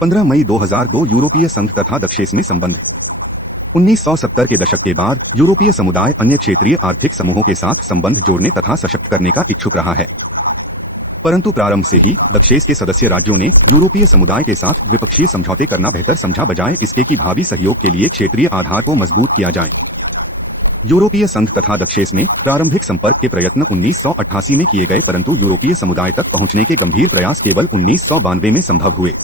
15 मई 2002 यूरोपीय संघ तथा दक्षेस में संबंध। 1970 के दशक के बाद यूरोपीय समुदाय अन्य क्षेत्रीय आर्थिक समूहों के साथ संबंध जोड़ने तथा सशक्त करने का इच्छुक रहा है, परंतु प्रारंभ से ही दक्षेस के सदस्य राज्यों ने यूरोपीय समुदाय के साथ द्विपक्षीय समझौते करना बेहतर समझा, बजाय इसके कि भावी सहयोग के लिए क्षेत्रीय आधार को मजबूत किया जाए। यूरोपीय संघ तथा दक्षेस में प्रारंभिक संपर्क के प्रयत्न 1988 में किए गए, परंतु यूरोपीय समुदाय तक पहुंचने के गंभीर प्रयास केवल 1992 में संभव हुए।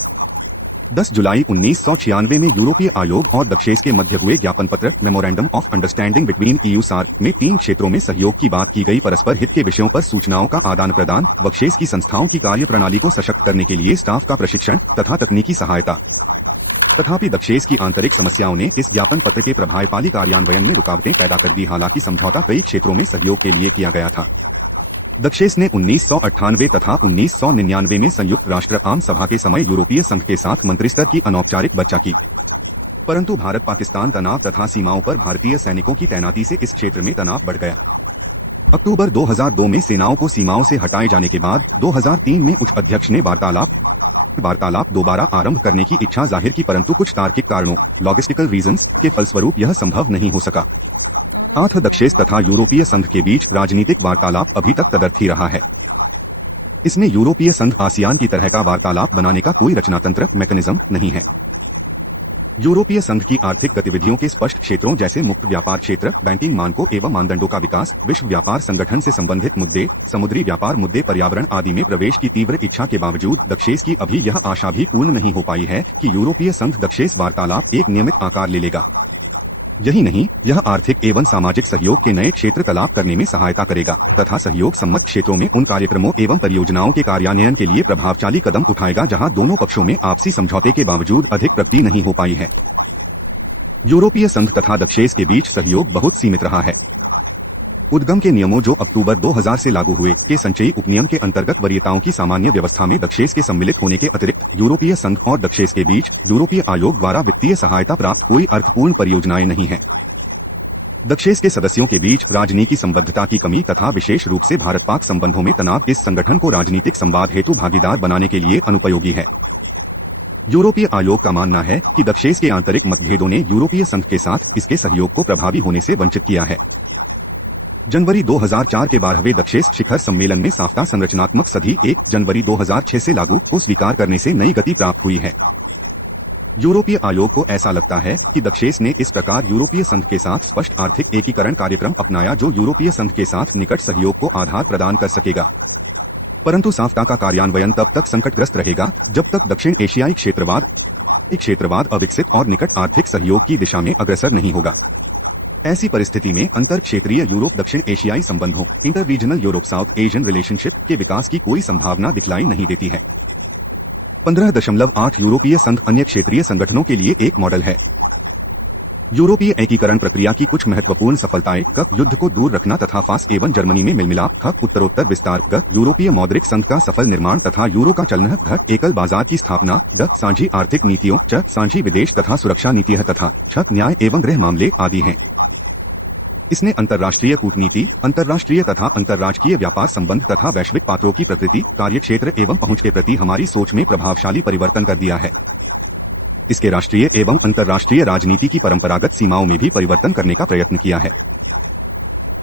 10 जुलाई 1996 में यूरोपीय आयोग और दक्षेस के मध्य हुए ज्ञापन पत्र memorandum of understanding between EU SAARC में 3 क्षेत्रों में सहयोग की बात की गई। परस्पर हित के विषयों पर सूचनाओं का आदान प्रदान, दक्षेस की संस्थाओं की कार्यप्रणाली को सशक्त करने के लिए स्टाफ का प्रशिक्षण तथा तकनीकी सहायता। तथापि दक्षेस की आंतरिक समस्याओं ने इस ज्ञापन पत्र के प्रभावशाली कार्यान्वयन में रुकावटें पैदा कर दी। हालांकि समझौता कई क्षेत्रों में सहयोग के लिए किया गया था। दक्षेस ने 1998 तथा 1999 में संयुक्त राष्ट्र आम सभा के समय यूरोपीय संघ के साथ मंत्रिस्तर की अनौपचारिक चर्चा की, परंतु भारत पाकिस्तान तनाव तथा सीमाओं पर भारतीय सैनिकों की तैनाती से इस क्षेत्र में तनाव बढ़ गया। अक्टूबर 2002 में सेनाओं को सीमाओं से हटाए जाने के बाद 2003 में उच्च अध्यक्ष ने वार्तालाप दोबारा आरंभ करने की इच्छा जाहिर की, परंतु कुछ तार्किक कारणों लॉजिस्टिकल रीजंस के फलस्वरूप यह संभव नहीं हो सका। दक्षेस तथा यूरोपीय संघ के बीच राजनीतिक वार्तालाप अभी तक तदर्थ ही रहा है। इसमें यूरोपीय संघ आसियान की तरह का वार्तालाप बनाने का कोई रचनातंत्र मैकेनिज्म नहीं है। यूरोपीय संघ की आर्थिक गतिविधियों के स्पष्ट क्षेत्रों जैसे मुक्त व्यापार क्षेत्र, बैंकिंग मानकों एवं मानदंडों का विकास, विश्व व्यापार संगठन से संबंधित मुद्दे, समुद्री व्यापार मुद्दे, पर्यावरण आदि में प्रवेश की तीव्र इच्छा के बावजूद दक्षेस की अभी यह आशा भी पूर्ण नहीं हो पाई है कि यूरोपीय संघ दक्षेस वार्तालाप एक नियमित आकार ले लेगा। यही नहीं, यह आर्थिक एवं सामाजिक सहयोग के नए क्षेत्र तलाश करने में सहायता करेगा तथा सहयोग सम्मत क्षेत्रों में उन कार्यक्रमों एवं परियोजनाओं के कार्यान्वयन के लिए प्रभावशाली कदम उठाएगा जहां दोनों पक्षों में आपसी समझौते के बावजूद अधिक प्रगति नहीं हो पाई है। यूरोपीय संघ तथा दक्षेस के बीच सहयोग बहुत सीमित रहा है। उद्गम के नियमों जो अक्टूबर 2000 से लागू हुए के संचयी उपनियम के अंतर्गत वरीयताओं की सामान्य व्यवस्था में दक्षेस के सम्मिलित होने के अतिरिक्त यूरोपीय संघ और दक्षेस के बीच यूरोपीय आयोग द्वारा वित्तीय सहायता प्राप्त कोई अर्थपूर्ण परियोजनाएं नहीं है। दक्षेस के सदस्यों के बीच राजनीति संबद्धता की कमी तथा विशेष रूप से भारत पाक संबंधों में तनाव इस संगठन को राजनीतिक संवाद हेतु भागीदार बनाने के लिए अनुपयोगी है। यूरोपीय आयोग का मानना है कि दक्षेस के आंतरिक मतभेदों ने यूरोपीय संघ के साथ इसके सहयोग को प्रभावी होने से वंचित किया है। जनवरी 2004 के 12वें दक्षेस शिखर सम्मेलन में साफ्ता संरचनात्मक संधि 1 जनवरी 2006 से लागू को स्वीकार करने से नई गति प्राप्त हुई है। यूरोपीय आयोग को ऐसा लगता है कि दक्षेस ने इस प्रकार यूरोपीय संघ के साथ स्पष्ट आर्थिक एकीकरण कार्यक्रम अपनाया जो यूरोपीय संघ के साथ निकट सहयोग को आधार प्रदान कर सकेगा, परंतु साफ्ता का कार्यान्वयन तब तक संकटग्रस्त रहेगा जब तक दक्षिण एशियाई क्षेत्रवाद अविकसित और निकट आर्थिक सहयोग की दिशा में अग्रसर नहीं होगा। ऐसी परिस्थिति में अंतर क्षेत्रीय यूरोप दक्षिण एशियाई संबंधों inter regional Europe south Asian relationship के विकास की कोई संभावना दिखलाई नहीं देती है। 15.8 यूरोपीय संघ अन्य क्षेत्रीय संगठनों के लिए एक मॉडल है। यूरोपीय एकीकरण प्रक्रिया की कुछ महत्वपूर्ण सफलताएं क युद्ध को दूर रखना तथा फास एवं जर्मनी में मिलमिलाप ख उत्तरोत्तर विस्तार ग यूरोपीय मौद्रिक संघ का सफल निर्माण तथा यूरो का चलन घ एकल बाजार की स्थापना ड साझी आर्थिक नीतियों च साझी विदेश तथा सुरक्षा नीतियां तथा छ न्याय एवं गृह मामले आदि हैं। इसने अंतर्राष्ट्रीय कूटनीति, अंतर्राष्ट्रीय तथा अंतर्राज्यीय व्यापार संबंध तथा वैश्विक पात्रों की प्रकृति, कार्यक्षेत्र एवं पहुंच के प्रति हमारी सोच में प्रभावशाली परिवर्तन कर दिया है। इसके राष्ट्रीय एवं अंतर्राष्ट्रीय राजनीति की परंपरागत सीमाओं में भी परिवर्तन करने का प्रयत्न किया है।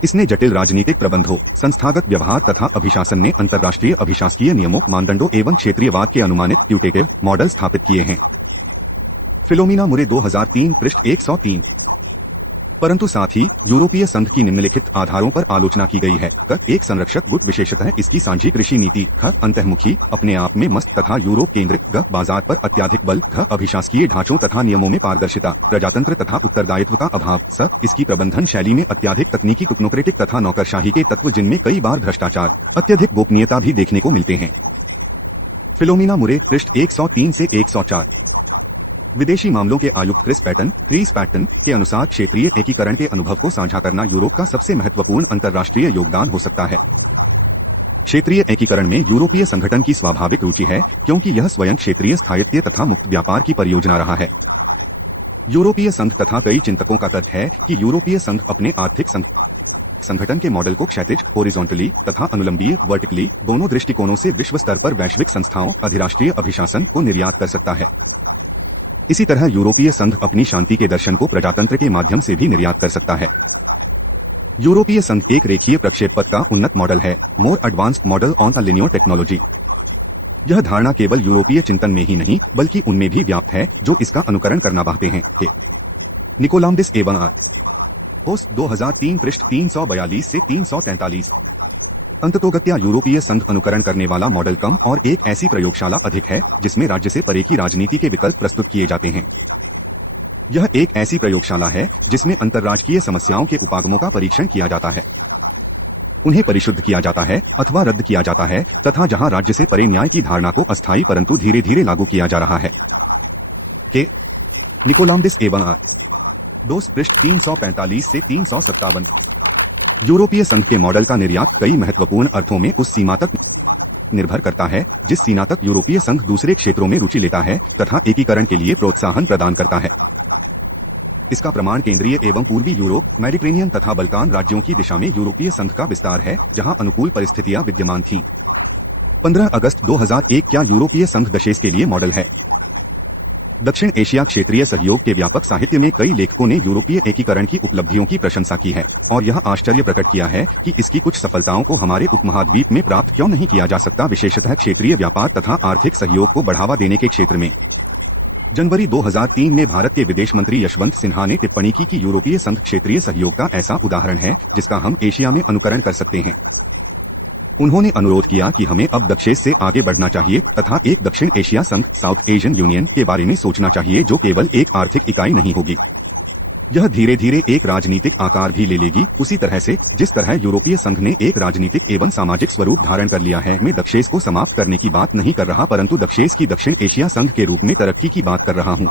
इसने जटिल राजनीतिक प्रबंधों, संस्थागत व्यवहार तथा अभिशासन ने अंतर्राष्ट्रीय अभिशासकीय नियमों, मानदंडों एवं क्षेत्रीयवाद के अनुमानित क्यूटेटिव मॉडल स्थापित किए हैं। फिलोमिना मुरे 2003 पृष्ठ 103। परंतु साथ ही यूरोपीय संघ की निम्नलिखित आधारों पर आलोचना की गई है। क एक संरक्षक गुट, विशेषतः इसकी साझी कृषि नीति। ख अंतर्मुखी, अपने आप में मस्त तथा यूरोप केंद्रित। ग बाजार पर अत्याधिक बल। घ अभिशासकीय ढांचों तथा नियमों में पारदर्शिता, प्रजातंत्र तथा उत्तरदायित्व का अभाव। स इसकी प्रबंधन शैली में अत्याधिक तकनीकी, टेक्नोक्रेटिक तथा नौकरशाही के तत्व, जिनमें कई बार भ्रष्टाचार, अत्यधिक गोपनीयता भी देखने को मिलते हैं। फिलोमिना मुरे पृष्ठ 103 से 104। विदेशी मामलों के आयुक्त क्रिस पैटन के अनुसार क्षेत्रीय एकीकरण के अनुभव को साझा करना यूरोप का सबसे महत्वपूर्ण अंतर्राष्ट्रीय योगदान हो सकता है। क्षेत्रीय एकीकरण में यूरोपीय संगठन की स्वाभाविक रुचि है, क्योंकि यह स्वयं क्षेत्रीय स्थायित्व तथा मुक्त व्यापार की परियोजना रहा है। यूरोपीय संघ तथा कई चिंतकों का तर्क है कि यूरोपीय संघ अपने आर्थिक संगठन के मॉडल को क्षैतिज हॉरिजॉन्टली तथा अनुलंबीय वर्टिकली दोनों दृष्टिकोणों से विश्व स्तर पर वैश्विक संस्थाओं, अधिराष्ट्रीय अभिशासन को निर्यात कर सकता है। इसी तरह यूरोपीय संघ अपनी शांति के दर्शन को प्रजातंत्र के माध्यम से भी निर्यात कर सकता है। यूरोपीय संघ एक रेखीय प्रक्षेप पथ का उन्नत मॉडल है, more advanced model on a linear technology. यह धारणा केवल यूरोपीय चिंतन में ही नहीं बल्कि उनमें भी व्याप्त है जो इसका अनुकरण करना चाहते हैं। निकोलामडिस एवं आर होस्ट 2003 पृष्ठ 342 से 343। अंततोगत्या यूरोपीय संघ अनुकरण करने वाला मॉडल कम और एक ऐसी प्रयोगशाला अधिक है जिसमें राज्य से परे की राजनीति के विकल्प प्रस्तुत किए जाते हैं। यह एक ऐसी प्रयोगशाला है जिसमें अंतर्राज्यीय समस्याओं के उपागमों का परीक्षण किया जाता है, उन्हें परिशुद्ध किया जाता है अथवा रद्द किया जाता है, तथा जहां राज्य से परे न्याय की धारणा को अस्थायी परंतु धीरे धीरे लागू किया जा रहा है। निकोलामडिस एवं आर दोस्त पृष्ठ 345 से 357। यूरोपीय संघ के मॉडल का निर्यात कई महत्वपूर्ण अर्थों में उस सीमा तक निर्भर करता है जिस सीमा तक यूरोपीय संघ दूसरे क्षेत्रों में रुचि लेता है तथा एकीकरण के लिए प्रोत्साहन प्रदान करता है। इसका प्रमाण केंद्रीय एवं पूर्वी यूरोप, मेडिटेरेनियन तथा बल्कान राज्यों की दिशा में यूरोपीय संघ का विस्तार है, जहां अनुकूल परिस्थितियां विद्यमान थीं। 15 अगस्त 2001 क्या यूरोपीय संघ दशेस के लिए मॉडल है? दक्षिण एशिया क्षेत्रीय सहयोग के व्यापक साहित्य में कई लेखकों ने यूरोपीय एकीकरण की उपलब्धियों की प्रशंसा की है और यह आश्चर्य प्रकट किया है कि इसकी कुछ सफलताओं को हमारे उपमहाद्वीप में प्राप्त क्यों नहीं किया जा सकता, विशेषतः क्षेत्रीय व्यापार तथा आर्थिक सहयोग को बढ़ावा देने के क्षेत्र में। जनवरी 2003 में भारत के विदेश मंत्री यशवंत सिन्हा ने टिप्पणी की कि यूरोपीय संघ क्षेत्रीय सहयोग का ऐसा उदाहरण है जिसका हम एशिया में अनुकरण कर सकते हैं। उन्होंने अनुरोध किया कि हमें अब दक्षेस से आगे बढ़ना चाहिए तथा एक दक्षिण एशिया संघ, साउथ एशियन यूनियन के बारे में सोचना चाहिए जो केवल एक आर्थिक इकाई नहीं होगी, यह धीरे धीरे एक राजनीतिक आकार भी ले लेगी, उसी तरह से जिस तरह यूरोपीय संघ ने एक राजनीतिक एवं सामाजिक स्वरूप धारण कर लिया है। मैं दक्षेस को समाप्त करने की बात नहीं कर रहा परंतु दक्षेस की दक्षिण एशिया संघ के रूप में तरक्की की बात कर रहा हूँ।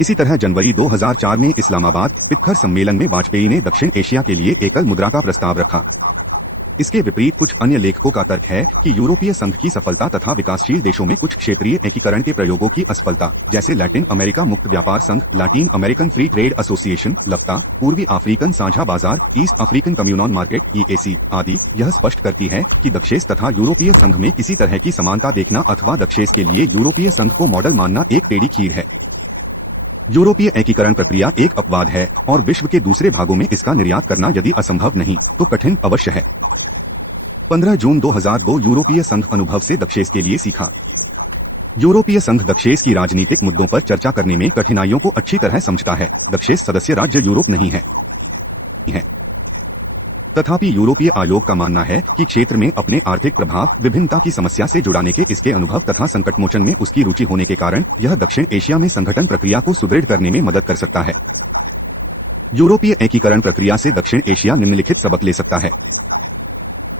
इसी तरह जनवरी 2004 में इस्लामाबाद शिखर सम्मेलन में वाजपेयी ने दक्षिण एशिया के लिए एकल मुद्रा का प्रस्ताव रखा। इसके विपरीत कुछ अन्य लेखकों का तर्क है कि यूरोपीय संघ की सफलता तथा विकासशील देशों में कुछ क्षेत्रीय एकीकरण के प्रयोगों की असफलता, जैसे लैटिन अमेरिका मुक्त व्यापार संघ, Latin American free trade association LAFTA, पूर्वी अफ्रीकन साझा बाजार, east African common market EAC आदि, यह स्पष्ट करती है कि दक्षेस तथा यूरोपीय संघ में किसी तरह की समानता देखना अथवा दक्षेस के लिए यूरोपीय संघ को मॉडल मानना एक टेढ़ी खीर है। यूरोपीय एकीकरण प्रक्रिया एक अपवाद है और विश्व के दूसरे भागों में इसका निर्यात करना यदि असंभव नहीं तो कठिन अवश्य है। 15 जून 2002 यूरोपीय संघ अनुभव से दक्षेस के लिए सीखा। यूरोपीय संघ दक्षेस की राजनीतिक मुद्दों पर चर्चा करने में कठिनाइयों को अच्छी तरह समझता है। दक्षेस सदस्य राज्य यूरोप नहीं है। तथापि यूरोपीय आयोग का मानना है कि क्षेत्र में अपने आर्थिक प्रभाव विभिन्नता की समस्या से जुड़ाने के इसके अनुभव तथा संकटमोचन में उसकी रुचि होने के कारण यह दक्षिण एशिया में संगठन प्रक्रिया को सुदृढ़ करने में मदद कर सकता है। यूरोपीय एकीकरण प्रक्रिया से दक्षिण एशिया निम्नलिखित सबक ले सकता है।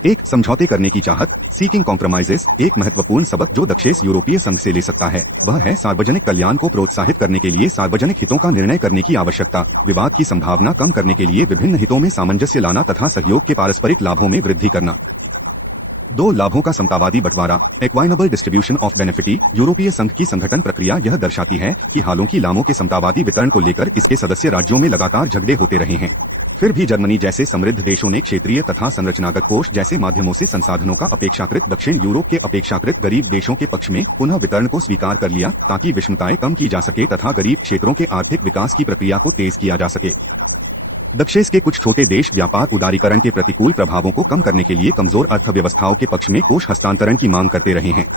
एक, समझौते करने की चाहत, सीकिंग कॉम्प्रोमाइजेस। एक महत्वपूर्ण सबक जो दक्षिण यूरोपीय संघ से ले सकता है वह है सार्वजनिक कल्याण को प्रोत्साहित करने के लिए सार्वजनिक हितों का निर्णय करने की आवश्यकता, विवाद की संभावना कम करने के लिए विभिन्न हितों में सामंजस्य लाना तथा सहयोग के पारस्परिक लाभों में वृद्धि करना। 2, लाभों का समतावादी बंटवारा, इक्वाइनेबल डिस्ट्रीब्यूशन ऑफ बेनिफिट। यूरोपीय संघ की संगठन प्रक्रिया यह दर्शाती है कि हालांकि लाभों के समतावादी वितरण को लेकर इसके सदस्य राज्यों में लगातार झगड़े होते रहे हैं, फिर भी जर्मनी जैसे समृद्ध देशों ने क्षेत्रीय तथा संरचनागत कोष जैसे माध्यमों से संसाधनों का अपेक्षाकृत दक्षिण यूरोप के अपेक्षाकृत गरीब देशों के पक्ष में पुनः वितरण को स्वीकार कर लिया ताकि विषमताएं कम की जा सके तथा गरीब क्षेत्रों के आर्थिक विकास की प्रक्रिया को तेज किया जा सके। दक्षिण के कुछ छोटे देश व्यापार उदारीकरण के प्रतिकूल प्रभावों को कम करने के लिए कमजोर अर्थव्यवस्थाओं के पक्ष में कोष हस्तांतरण की मांग करते रहे हैं।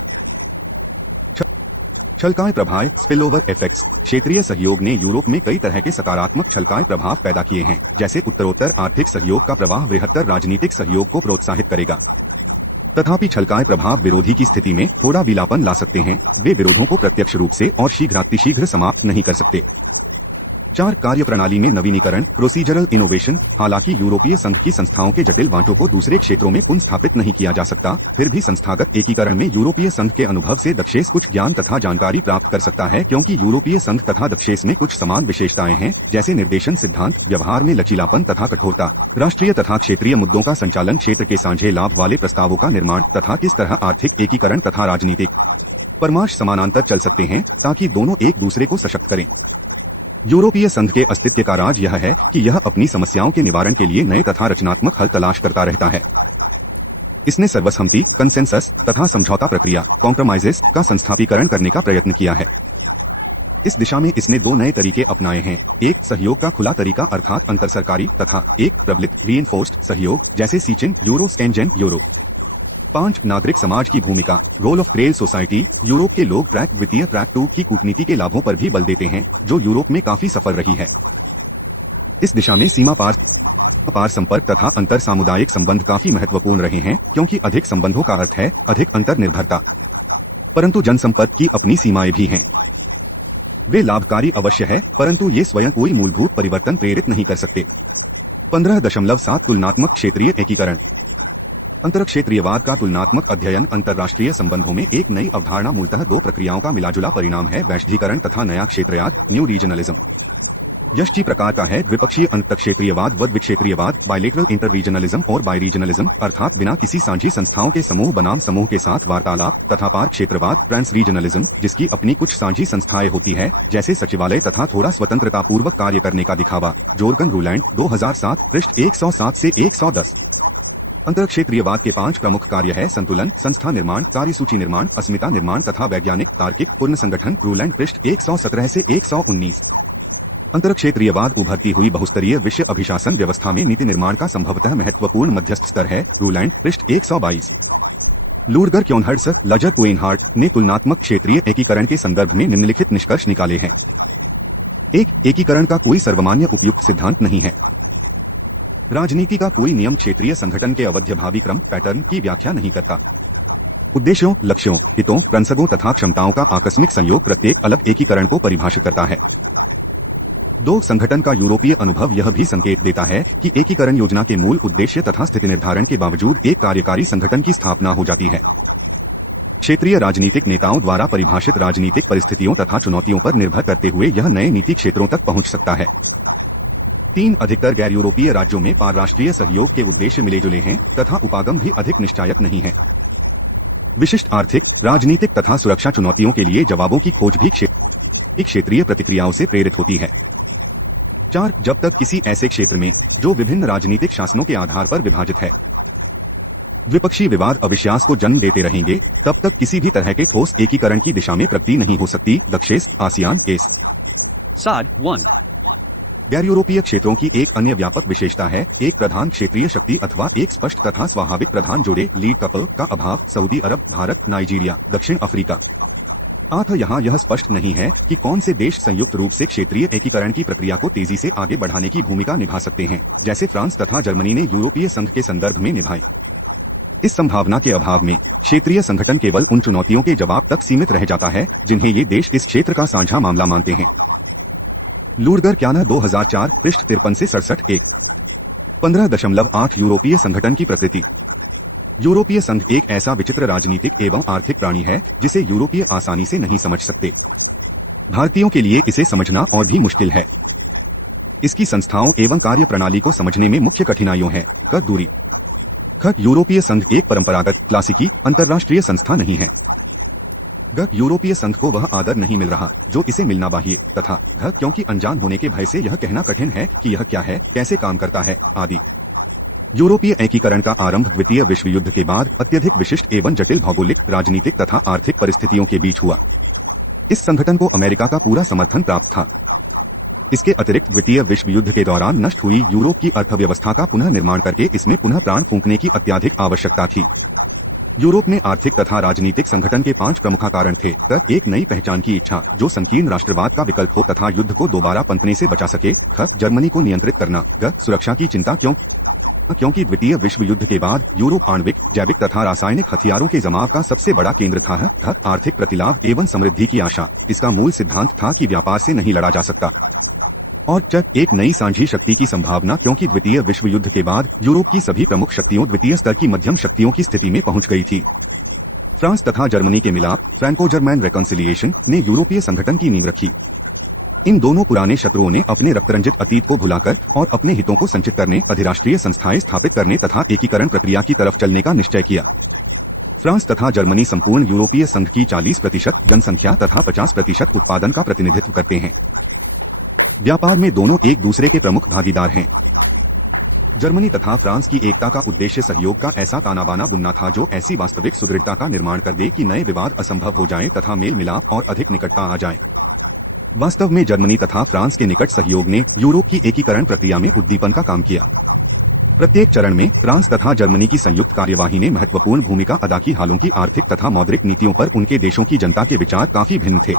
छलकाय प्रभाव, स्पिलओवर इफेक्ट्स। क्षेत्रीय सहयोग ने यूरोप में कई तरह के सकारात्मक छलकाय प्रभाव पैदा किए हैं, जैसे उत्तरोत्तर आर्थिक सहयोग का प्रवाह बृहत्तर राजनीतिक सहयोग को प्रोत्साहित करेगा। तथापि छलकाय प्रभाव विरोधी की स्थिति में थोड़ा विलापन ला सकते हैं, वे विरोधों को प्रत्यक्ष रूप से और शीघ्रातिशीघ्र समाप्त नहीं कर सकते। 4, कार्यप्रणाली में नवीनीकरण, प्रोसीजरल इनोवेशन। हालांकि यूरोपीय संघ की संस्थाओं के जटिल वांटों को दूसरे क्षेत्रों में पुनर्स्थापित नहीं किया जा सकता, फिर भी संस्थागत एकीकरण में यूरोपीय संघ के अनुभव से दक्षिण कुछ ज्ञान तथा जानकारी प्राप्त कर सकता है, क्योंकि यूरोपीय संघ तथा दक्षिण में कुछ समान विशेषताएं हैं, जैसे निर्देशन सिद्धांत, व्यवहार में लचीलापन तथा कठोरता, राष्ट्रीय तथा क्षेत्रीय मुद्दों का संचालन, क्षेत्र के साझे लाभ वाले प्रस्तावों का निर्माण तथा किस तरह आर्थिक एकीकरण तथा राजनीतिक परामर्श समानांतर चल सकते हैं ताकि दोनों एक दूसरे को सशक्त करें। यूरोपीय संघ के अस्तित्व का राज यह है कि यह अपनी समस्याओं के निवारण के लिए नए तथा रचनात्मक हल तलाश करता रहता है। इसने सर्वसम्मति, कंसेंसस तथा समझौता प्रक्रिया, कॉम्प्रोमाइजेस का संस्थापीकरण करने का प्रयत्न किया है। इस दिशा में इसने 2 नए तरीके अपनाए हैं, एक सहयोग का खुला तरीका अर्थात अंतरसरकारी तथा एक प्रबलित रीइंफोर्स्ड सहयोग जैसे सीचिन, यूरो, स्केंजेन, यूरो। 5, नागरिक समाज की भूमिका, role of trail society. Europe के लोग ट्रैक द्वितीय ट्रैक 2 की कूटनीति के लाभों पर भी बल देते हैं, जो यूरोप में काफी सफल रही है। इस दिशा में सीमा पार संपर्क तथा अंतर सामुदायिक संबंध काफी महत्वपूर्ण रहे हैं, क्योंकि अधिक संबंधों का अर्थ है अधिक अंतर निर्भरता। परंतु जनसंपर्क की अपनी सीमाएं भी हैं। वे लाभकारी अवश्य है, परंतु ये स्वयं कोई मूलभूत परिवर्तन प्रेरित नहीं कर सकते। 15.7 तुलनात्मक क्षेत्रीय एकीकरण। अंतरक्षेत्रीयवाद का तुलनात्मक अध्ययन अंतरराष्ट्रीय संबंधों में एक नई अवधारणा मूलतः 2 प्रक्रियाओं का मिलाजुला परिणाम है, वैश्वीकरण तथा नया क्षेत्रवाद, न्यू रीजनलिज्म। यष्टि प्रकार का है द्विपक्षीय अंतरक्षेत्रीयवाद व द्विक्षेत्रीयवाद, बायलेटरल इंटररीजनलिज्म और बायरीजनलिज्म, अर्थात बिना किसी साझी संस्थाओं के समूह बनाम समूह के साथ वार्तालाप, तथा पार क्षेत्रवाद, ट्रांस रीजनलिज्म, जिसकी अपनी कुछ साझी संस्थाएं होती है, जैसे सचिवालय तथा थोड़ा स्वतंत्रता पूर्वक कार्य करने का दिखावा। जोर्गन रूलैंड 2007, पृष्ठ 107 से 110। अंतरक्षेत्रीयवाद के 5 प्रमुख कार्य है संतुलन, संस्था निर्माण, कार्यसूची निर्माण, अस्मिता निर्माण तथा वैज्ञानिक तार्किक पूर्ण संगठन। रूलैंड, पृष्ठ 117 से 119। अंतरक्षेत्रीयवाद उभरती हुई बहुस्तरीय विश्व अभिशासन व्यवस्था में नीति निर्माण का संभवतः महत्वपूर्ण मध्यस्थ स्तर है। रूलैंड, पृष्ठ 122। लूडगर क्योनहर्ट्स, लजर कुएनहार्ट ने तुलनात्मक क्षेत्रीय एकीकरण के संदर्भ में निम्नलिखित निष्कर्ष निकाले हैं। 1, एकीकरण का कोई सर्वमान्य उपयुक्त सिद्धांत नहीं है। राजनीति का कोई नियम क्षेत्रीय संगठन के अवध्य भावी क्रम पैटर्न की व्याख्या नहीं करता। उद्देश्यों, लक्ष्यों, हितों, प्रंसगों तथा क्षमताओं का आकस्मिक संयोग प्रत्येक अलग एकीकरण को परिभाषित करता है। 2, संगठन का यूरोपीय अनुभव यह भी संकेत देता है कि एकीकरण योजना के मूल उद्देश्य तथा स्थिति निर्धारण के बावजूद एक कार्यकारी संगठन की स्थापना हो जाती है। क्षेत्रीय राजनीतिक नेताओं द्वारा परिभाषित राजनीतिक परिस्थितियों तथा चुनौतियों पर निर्भर करते हुए यह नए नीति क्षेत्रों तक पहुंच सकता है। 3, अधिकतर गैर यूरोपीय राज्यों में पारराष्ट्रीय सहयोग के उद्देश्य मिले जुले हैं तथा उपागम भी अधिक निश्चायक नहीं है। विशिष्ट आर्थिक, राजनीतिक तथा सुरक्षा चुनौतियों के लिए जवाबों की खोज भी क्षेत्रीय प्रतिक्रियाओं से प्रेरित होती है। 4, जब तक किसी ऐसे क्षेत्र में जो विभिन्न राजनीतिक शासनों के आधार पर विभाजित है द्विपक्षीय विवाद अविश्वास को जन्म देते रहेंगे, तब तक किसी भी तरह के ठोस एकीकरण की दिशा में प्रगति नहीं हो सकती। दक्षिण आसियान केस। Side 1. गैर यूरोपीय क्षेत्रों की एक अन्य व्यापक विशेषता है एक प्रधान क्षेत्रीय शक्ति अथवा एक स्पष्ट तथा स्वाभाविक प्रधान जोड़े लीड कपल का अभाव। सऊदी अरब, भारत, नाइजीरिया, दक्षिण अफ्रीका। अतः यहाँ यह स्पष्ट नहीं है कि कौन से देश संयुक्त रूप से क्षेत्रीय एकीकरण की प्रक्रिया को तेजी से आगे बढ़ाने की भूमिका निभा सकते हैं, जैसे फ्रांस तथा जर्मनी ने यूरोपीय संघ के संदर्भ में निभाई। इस संभावना के अभाव में क्षेत्रीय संगठन केवल उन चुनौतियों के जवाब तक सीमित रह जाता है जिन्हें ये देश इस क्षेत्र का साझा मामला मानते हैं। लूडगर क्याना 2004 पृष्ठ 53 से 67 एक 15.8 यूरोपीय संगठन की प्रकृति। यूरोपीय संघ एक ऐसा विचित्र राजनीतिक एवं आर्थिक प्राणी है जिसे यूरोपीय आसानी से नहीं समझ सकते। भारतीयों के लिए इसे समझना और भी मुश्किल है। इसकी संस्थाओं एवं कार्य प्रणाली को समझने में मुख्य कठिनाइयों है क दूरी। ख यूरोपीय संघ एक परंपरागत क्लासिकी अंतर्राष्ट्रीय संस्था नहीं है। ग यूरोपीय संघ को वह आदर नहीं मिल रहा जो इसे मिलना चाहिए, तथा घ क्योंकि अनजान होने के भय से यह कहना कठिन है कि यह क्या है, कैसे काम करता है आदि। यूरोपीय एकीकरण का आरंभ द्वितीय विश्व युद्ध के बाद अत्यधिक विशिष्ट एवं जटिल भौगोलिक, राजनीतिक तथा आर्थिक परिस्थितियों के बीच हुआ। इस संगठन को अमेरिका का पूरा समर्थन प्राप्त था। इसके अतिरिक्त द्वितीय विश्व युद्ध के दौरान नष्ट हुई यूरोप की अर्थव्यवस्था का पुनः निर्माण करके इसमें पुनः प्राण फूंकने की अत्यधिक आवश्यकता थी। यूरोप में आर्थिक तथा राजनीतिक संगठन के 5 प्रमुख कारण थे। एक नई पहचान की इच्छा जो संकीर्ण राष्ट्रवाद का विकल्प हो तथा युद्ध को दोबारा पनपने से बचा सके। ख जर्मनी को नियंत्रित करना। ग सुरक्षा की चिंता क्योंकि द्वितीय विश्व युद्ध के बाद यूरोप आणविक, जैविक तथा रासायनिक हथियारों के जमाव का सबसे बड़ा केंद्र था। ध आर्थिक प्रतिलाभ एवं समृद्धि की आशा। इसका मूल सिद्धांत था कि व्यापार से नहीं लड़ा जा सकता। और च एक नई साझी शक्ति की संभावना क्योंकि द्वितीय विश्व युद्ध के बाद यूरोप की सभी प्रमुख शक्तियों द्वितीय स्तर की मध्यम शक्तियों की स्थिति में पहुंच गई थी। फ्रांस तथा जर्मनी के मिलाप, फ्रैंको जर्मन रेकॉन्सिलिएशन, ने यूरोपीय संगठन की नींव रखी। इन दोनों पुराने शत्रुओं ने अपने रक्तरंजित अतीत को भुलाकर और अपने हितों को संचित करने, अधिराष्ट्रीय संस्थाएं स्थापित करने तथा एकीकरण प्रक्रिया की तरफ चलने का निश्चय किया। फ्रांस तथा जर्मनी संपूर्ण यूरोपीय संघ की 40% जनसंख्या तथा 50% उत्पादन का प्रतिनिधित्व करते हैं। व्यापार में दोनों एक दूसरे के प्रमुख भागीदार हैं। जर्मनी तथा फ्रांस की एकता का उद्देश्य सहयोग का ऐसा तानाबाना बुनना था जो ऐसी वास्तविक सुदृढ़ता का निर्माण कर दे कि नए विवाद असंभव हो जाएं तथा मेल मिलाप और अधिक निकटता आ जाए। वास्तव में जर्मनी तथा फ्रांस के निकट सहयोग ने यूरोप की एकीकरण प्रक्रिया में उद्दीपन का काम किया। प्रत्येक चरण में फ्रांस तथा जर्मनी की संयुक्त कार्यवाही ने महत्वपूर्ण भूमिका अदा की। हालांकि आर्थिक तथा मौद्रिक नीतियों पर उनके देशों की जनता के विचार काफी भिन्न थे।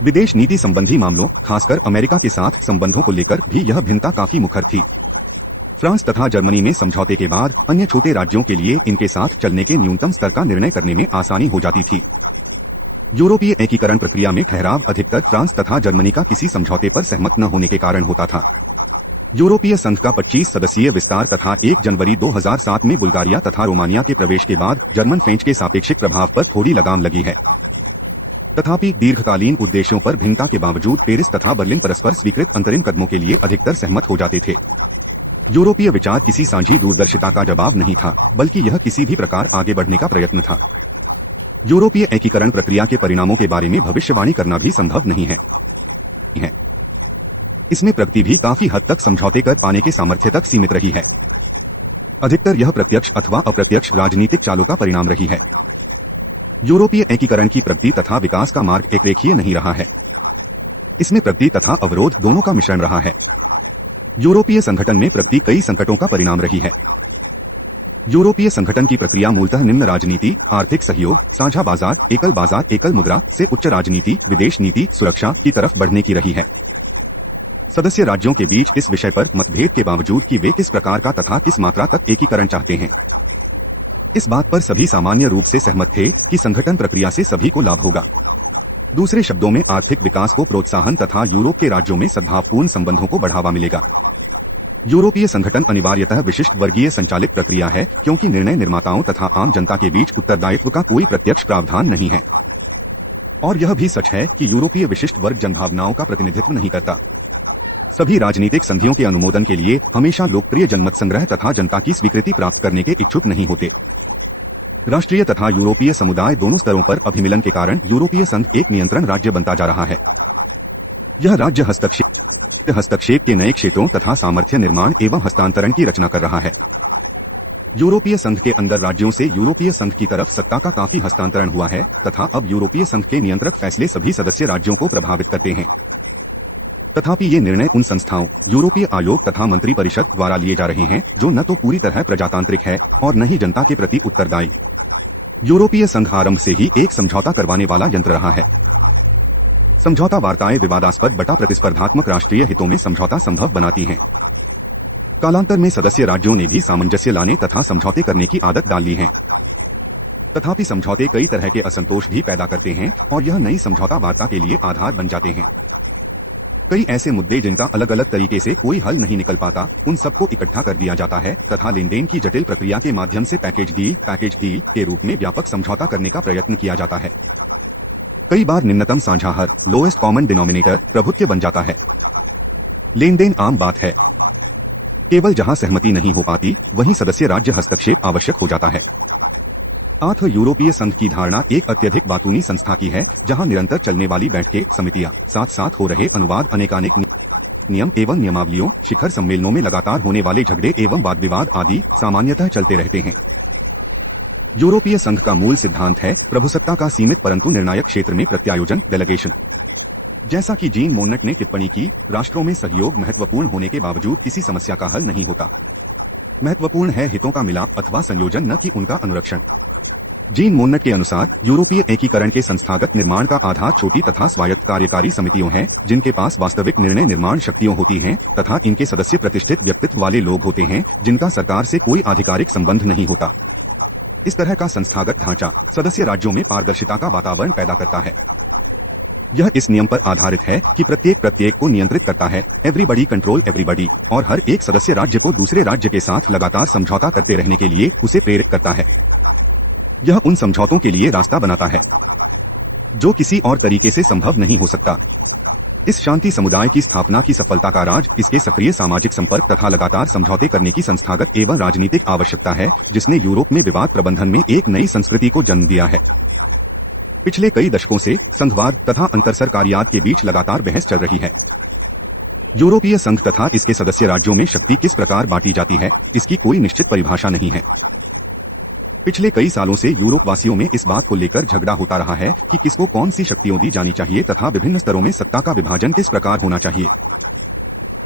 विदेश नीति संबंधी मामलों, खासकर अमेरिका के साथ संबंधों को लेकर भी यह भिन्नता काफी मुखर थी। फ्रांस तथा जर्मनी में समझौते के बाद अन्य छोटे राज्यों के लिए इनके साथ चलने के न्यूनतम स्तर का निर्णय करने में आसानी हो जाती थी। यूरोपीय एकीकरण प्रक्रिया में ठहराव अधिकतर फ्रांस तथा जर्मनी का किसी समझौते पर सहमत न होने के कारण होता था। यूरोपीय संघ का 25 सदस्यीय विस्तार तथा 1 जनवरी 2007 में बुल्गारिया तथा रोमानिया के प्रवेश के बाद जर्मन फ्रेंच के सापेक्षिक प्रभाव पर थोड़ी लगाम लगी है। तथापि दीर्घकालीन उद्देश्यों पर भिन्नता के बावजूद पेरिस तथा बर्लिन परस्पर स्वीकृत अंतरिम कदमों के लिए अधिकतर सहमत हो जाते थे। यूरोपीय विचार किसी साझी दूरदर्शिता का जवाब नहीं था, बल्कि यह किसी भी प्रकार आगे बढ़ने का प्रयत्न था। यूरोपीय एकीकरण प्रक्रिया के परिणामों के बारे में भविष्यवाणी करना भी संभव नहीं है। इसमें प्रगति भी काफी हद तक समझौते कर पाने के सामर्थ्य तक सीमित रही है। अधिकतर यह प्रत्यक्ष अथवा अप्रत्यक्ष राजनीतिक चालों का परिणाम रही है। यूरोपीय एकीकरण की प्रगति तथा विकास का मार्ग एक रेखीय नहीं रहा है। इसमें प्रगति तथा अवरोध दोनों का मिश्रण रहा है। यूरोपीय संगठन में प्रगति कई संकटों का परिणाम रही है। यूरोपीय संगठन की प्रक्रिया मूलतः निम्न राजनीति, आर्थिक सहयोग, साझा बाजार, एकल मुद्रा से उच्च राजनीति, विदेश नीति, सुरक्षा की तरफ बढ़ने की रही है। सदस्य राज्यों के बीच इस विषय पर मतभेद के बावजूद कि वे किस प्रकार का तथा किस मात्रा तक एकीकरण चाहते हैं, इस बात पर सभी सामान्य रूप से सहमत थे कि संगठन प्रक्रिया से सभी को लाभ होगा। दूसरे शब्दों में आर्थिक विकास को प्रोत्साहन तथा यूरोप के राज्यों में सद्भावपूर्ण संबंधों को बढ़ावा मिलेगा। यूरोपीय संगठन अनिवार्यतः विशिष्ट वर्गीय संचालित प्रक्रिया है क्योंकि निर्णय निर्माताओं तथा आम जनता के बीच उत्तरदायित्व का कोई प्रत्यक्ष प्रावधान नहीं है। और यह भी सच है कि यूरोपीय विशिष्ट वर्ग जनभावनाओं का प्रतिनिधित्व नहीं करता। सभी राजनीतिक संधियों के अनुमोदन के लिए हमेशा लोकप्रिय जनमत संग्रह तथा जनता की स्वीकृति प्राप्त करने के इच्छुक नहीं होते। राष्ट्रीय तथा यूरोपीय समुदाय दोनों स्तरों पर अभिमिलन के कारण यूरोपीय संघ एक नियंत्रण राज्य बनता जा रहा है। यह राज्य हस्तक्षेप के नए क्षेत्रों तथा सामर्थ्य निर्माण एवं हस्तांतरण की रचना कर रहा है। यूरोपीय संघ के अंदर राज्यों से यूरोपीय संघ की तरफ सत्ता का काफी हस्तांतरण हुआ है तथा अब यूरोपीय संघ के नियंत्रक फैसले सभी सदस्य राज्यों को प्रभावित करते हैं। तथापि ये निर्णय उन संस्थाओं, यूरोपीय आयोग तथा मंत्री परिषद द्वारा लिए जा रहे हैं जो न तो पूरी तरह प्रजातांत्रिक है और न ही जनता के प्रति उत्तरदायी। यूरोपीय संघ आरंभ से ही एक समझौता करवाने वाला यंत्र रहा है। समझौता वार्ताएं विवादास्पद बटा प्रतिस्पर्धात्मक राष्ट्रीय हितों में समझौता संभव बनाती हैं। कालांतर में सदस्य राज्यों ने भी सामंजस्य लाने तथा समझौते करने की आदत डाल ली है। तथापि समझौते कई तरह के असंतोष भी पैदा करते हैं और यह नई समझौता वार्ता के लिए आधार बन जाते हैं। कई ऐसे मुद्दे जिनका अलग अलग तरीके से कोई हल नहीं निकल पाता, उन सबको इकट्ठा कर दिया जाता है तथा लेनदेन की जटिल प्रक्रिया के माध्यम से पैकेज डील के रूप में व्यापक समझौता करने का प्रयत्न किया जाता है। कई बार निम्नतम साझा हर लोएस्ट कॉमन डिनोमिनेटर प्रभुत्व बन जाता है। लेनदेन आम बात है, केवल जहां सहमति नहीं हो पाती वहीं सदस्य राज्य हस्तक्षेप आवश्यक हो जाता है। यूरोपीय संघ की धारणा एक अत्यधिक बातूनी संस्था की है, जहां निरंतर चलने वाली बैठकें, समितियां, साथ साथ हो रहे अनुवाद, अनेकानेक नियम एवं नियमावलियों, शिखर सम्मेलनों में लगातार होने वाले झगड़े एवं वाद विवाद आदि सामान्यतः चलते रहते हैं। यूरोपीय संघ का मूल सिद्धांत है प्रभुसत्ता का सीमित परंतु निर्णायक क्षेत्र में प्रत्यायोजन, डेलीगेशन। जैसा कि जीन मोन्नट ने टिप्पणी की, राष्ट्रों में सहयोग महत्वपूर्ण होने के बावजूद किसी समस्या का हल नहीं होता। महत्वपूर्ण है हितों का मिलाप अथवा संयोजन, न कि उनका अनुरक्षण। जीन मोन्नट के अनुसार यूरोपीय एकीकरण के संस्थागत निर्माण का आधार छोटी तथा स्वायत्त कार्यकारी समितियों है, जिनके पास वास्तविक निर्णय निर्माण शक्तियां होती हैं तथा इनके सदस्य प्रतिष्ठित व्यक्तित्व वाले लोग होते हैं, जिनका सरकार से कोई आधिकारिक संबंध नहीं होता। इस तरह का संस्थागत ढांचा सदस्य राज्यों में पारदर्शिता का वातावरण पैदा करता है। यह इस नियम पर आधारित है कि प्रत्येक को नियंत्रित करता है, एवरीबडी कंट्रोल एवरीबडी, और हर एक सदस्य राज्य को दूसरे राज्य के साथ लगातार समझौता करते रहने के लिए उसे प्रेरित करता है। यह उन समझौतों के लिए रास्ता बनाता है जो किसी और तरीके से संभव नहीं हो सकता। इस शांति समुदाय की स्थापना की सफलता का राज इसके सक्रिय सामाजिक संपर्क तथा लगातार समझौते करने की संस्थागत एवं राजनीतिक आवश्यकता है, जिसने यूरोप में विवाद प्रबंधन में एक नई संस्कृति को जन्म दिया है। पिछले कई दशकों से संघवाद तथा अंतरसरकारियात के बीच लगातार बहस चल रही है। यूरोपीय संघ तथा इसके सदस्य राज्यों में शक्ति किस प्रकार बांटी जाती है, इसकी कोई निश्चित परिभाषा नहीं है। पिछले कई सालों से यूरोप वासियों में इस बात को लेकर झगड़ा होता रहा है कि किसको कौन सी शक्तियां दी जानी चाहिए तथा विभिन्न स्तरों में सत्ता का विभाजन किस प्रकार होना चाहिए।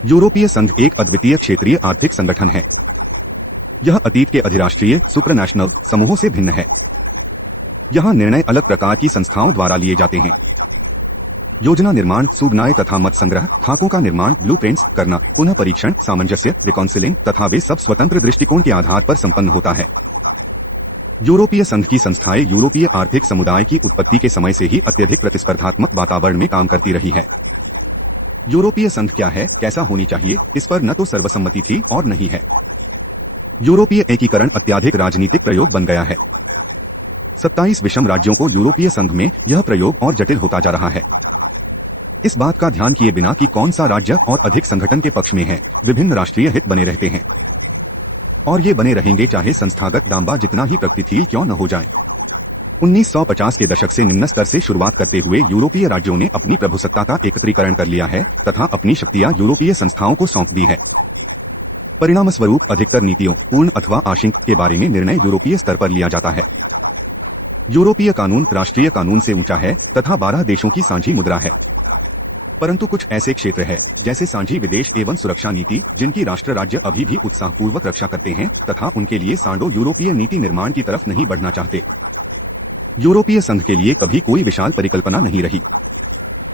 यूरोपीय संघ एक अद्वितीय क्षेत्रीय आर्थिक संगठन है। यह अतीत के अधिराष्ट्रीय सुप्रानैशनल समूहों से भिन्न है। यहाँ निर्णय अलग प्रकार की संस्थाओं द्वारा लिए जाते हैं। योजना निर्माण, सुगनाय तथा मत संग्रह, खाकों का निर्माण, ब्लूप्रिंट्स करना, पुनः परीक्षण, सामंजस्य, रिकाउंसिलिंग तथा वे सब स्वतंत्र दृष्टिकोण के आधार पर संपन्न होता है। यूरोपीय संघ की संस्थाएं यूरोपीय आर्थिक समुदाय की उत्पत्ति के समय से ही अत्यधिक प्रतिस्पर्धात्मक वातावरण में काम करती रही है। यूरोपीय संघ क्या है, कैसा होनी चाहिए, इस पर न तो सर्वसम्मति थी और नहीं है। यूरोपीय एकीकरण अत्याधिक राजनीतिक प्रयोग बन गया है। 27 विषम राज्यों को यूरोपीय संघ में यह प्रयोग और जटिल होता जा रहा है। इस बात का ध्यान किए बिना कि कौन सा राज्य और अधिक संगठन के पक्ष में है, विभिन्न राष्ट्रीय हित बने रहते हैं और ये बने रहेंगे चाहे संस्थागत दांबा जितना ही प्रगतिशील क्यों न हो जाए। 1950 के दशक से निम्न स्तर से शुरुआत करते हुए यूरोपीय राज्यों ने अपनी प्रभुसत्ता का एकत्रीकरण कर लिया है तथा अपनी शक्तियां यूरोपीय संस्थाओं को सौंप दी है। परिणामस्वरूप अधिकतर नीतियों, पूर्ण अथवा आंशिक, के बारे में निर्णय यूरोपीय स्तर पर लिया जाता है। यूरोपीय कानून राष्ट्रीय कानून से ऊंचा है तथा 12 देशों की साझी मुद्रा है। परंतु कुछ ऐसे क्षेत्र है जैसे साझी विदेश एवं सुरक्षा नीति, जिनकी राष्ट्र राज्य अभी भी उत्साहपूर्वक रक्षा करते हैं तथा उनके लिए सांडो यूरोपीय नीति निर्माण की तरफ नहीं बढ़ना चाहते। यूरोपीय संघ के लिए कभी कोई विशाल परिकल्पना नहीं रही।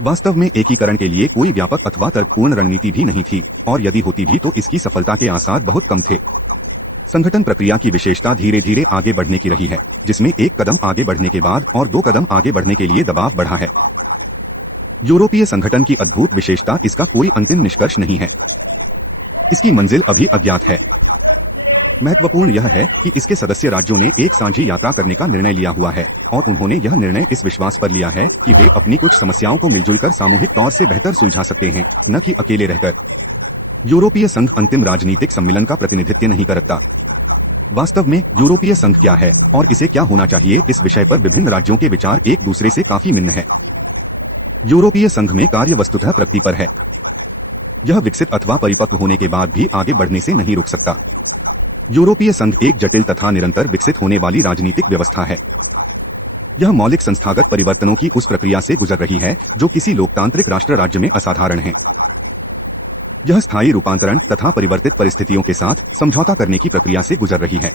वास्तव में एकीकरण के लिए कोई व्यापक अथवा तर्कपूर्ण रणनीति भी नहीं थी, और यदि होती भी तो इसकी सफलता के आसार बहुत कम थे। संगठन प्रक्रिया की विशेषता धीरे धीरे आगे बढ़ने की रही है, जिसमें एक कदम आगे बढ़ने के बाद और 2 कदम आगे बढ़ने के लिए दबाव बढ़ा है। यूरोपीय संगठन की अद्भुत विशेषता इसका कोई अंतिम निष्कर्ष नहीं है। इसकी मंजिल अभी अज्ञात है। महत्वपूर्ण यह है कि इसके सदस्य राज्यों ने एक साझी यात्रा करने का निर्णय लिया हुआ है और उन्होंने यह निर्णय इस विश्वास पर लिया है कि वे अपनी कुछ समस्याओं को मिलजुल कर सामूहिक तौर से बेहतर सुलझा सकते हैं, न कि अकेले रहकर। यूरोपीय संघ अंतिम राजनीतिक सम्मेलन का प्रतिनिधित्व नहीं करता। वास्तव में यूरोपीय संघ क्या है और इसे क्या होना चाहिए, इस विषय पर विभिन्न राज्यों के विचार एक दूसरे से काफी भिन्न है। यूरोपीय संघ में कार्य वस्तुतः प्रगति पर है। यह विकसित अथवा परिपक्व होने के बाद भी आगे बढ़ने से नहीं रुक सकता। यूरोपीय संघ एक जटिल तथा निरंतर विकसित होने वाली राजनीतिक व्यवस्था है। यह मौलिक संस्थागत परिवर्तनों की उस प्रक्रिया से गुजर रही है जो किसी लोकतांत्रिक राष्ट्र राज्य में असाधारण है। यह स्थायी रूपांतरण तथा परिवर्तित परिस्थितियों के साथ समझौता करने की प्रक्रिया से गुजर रही है।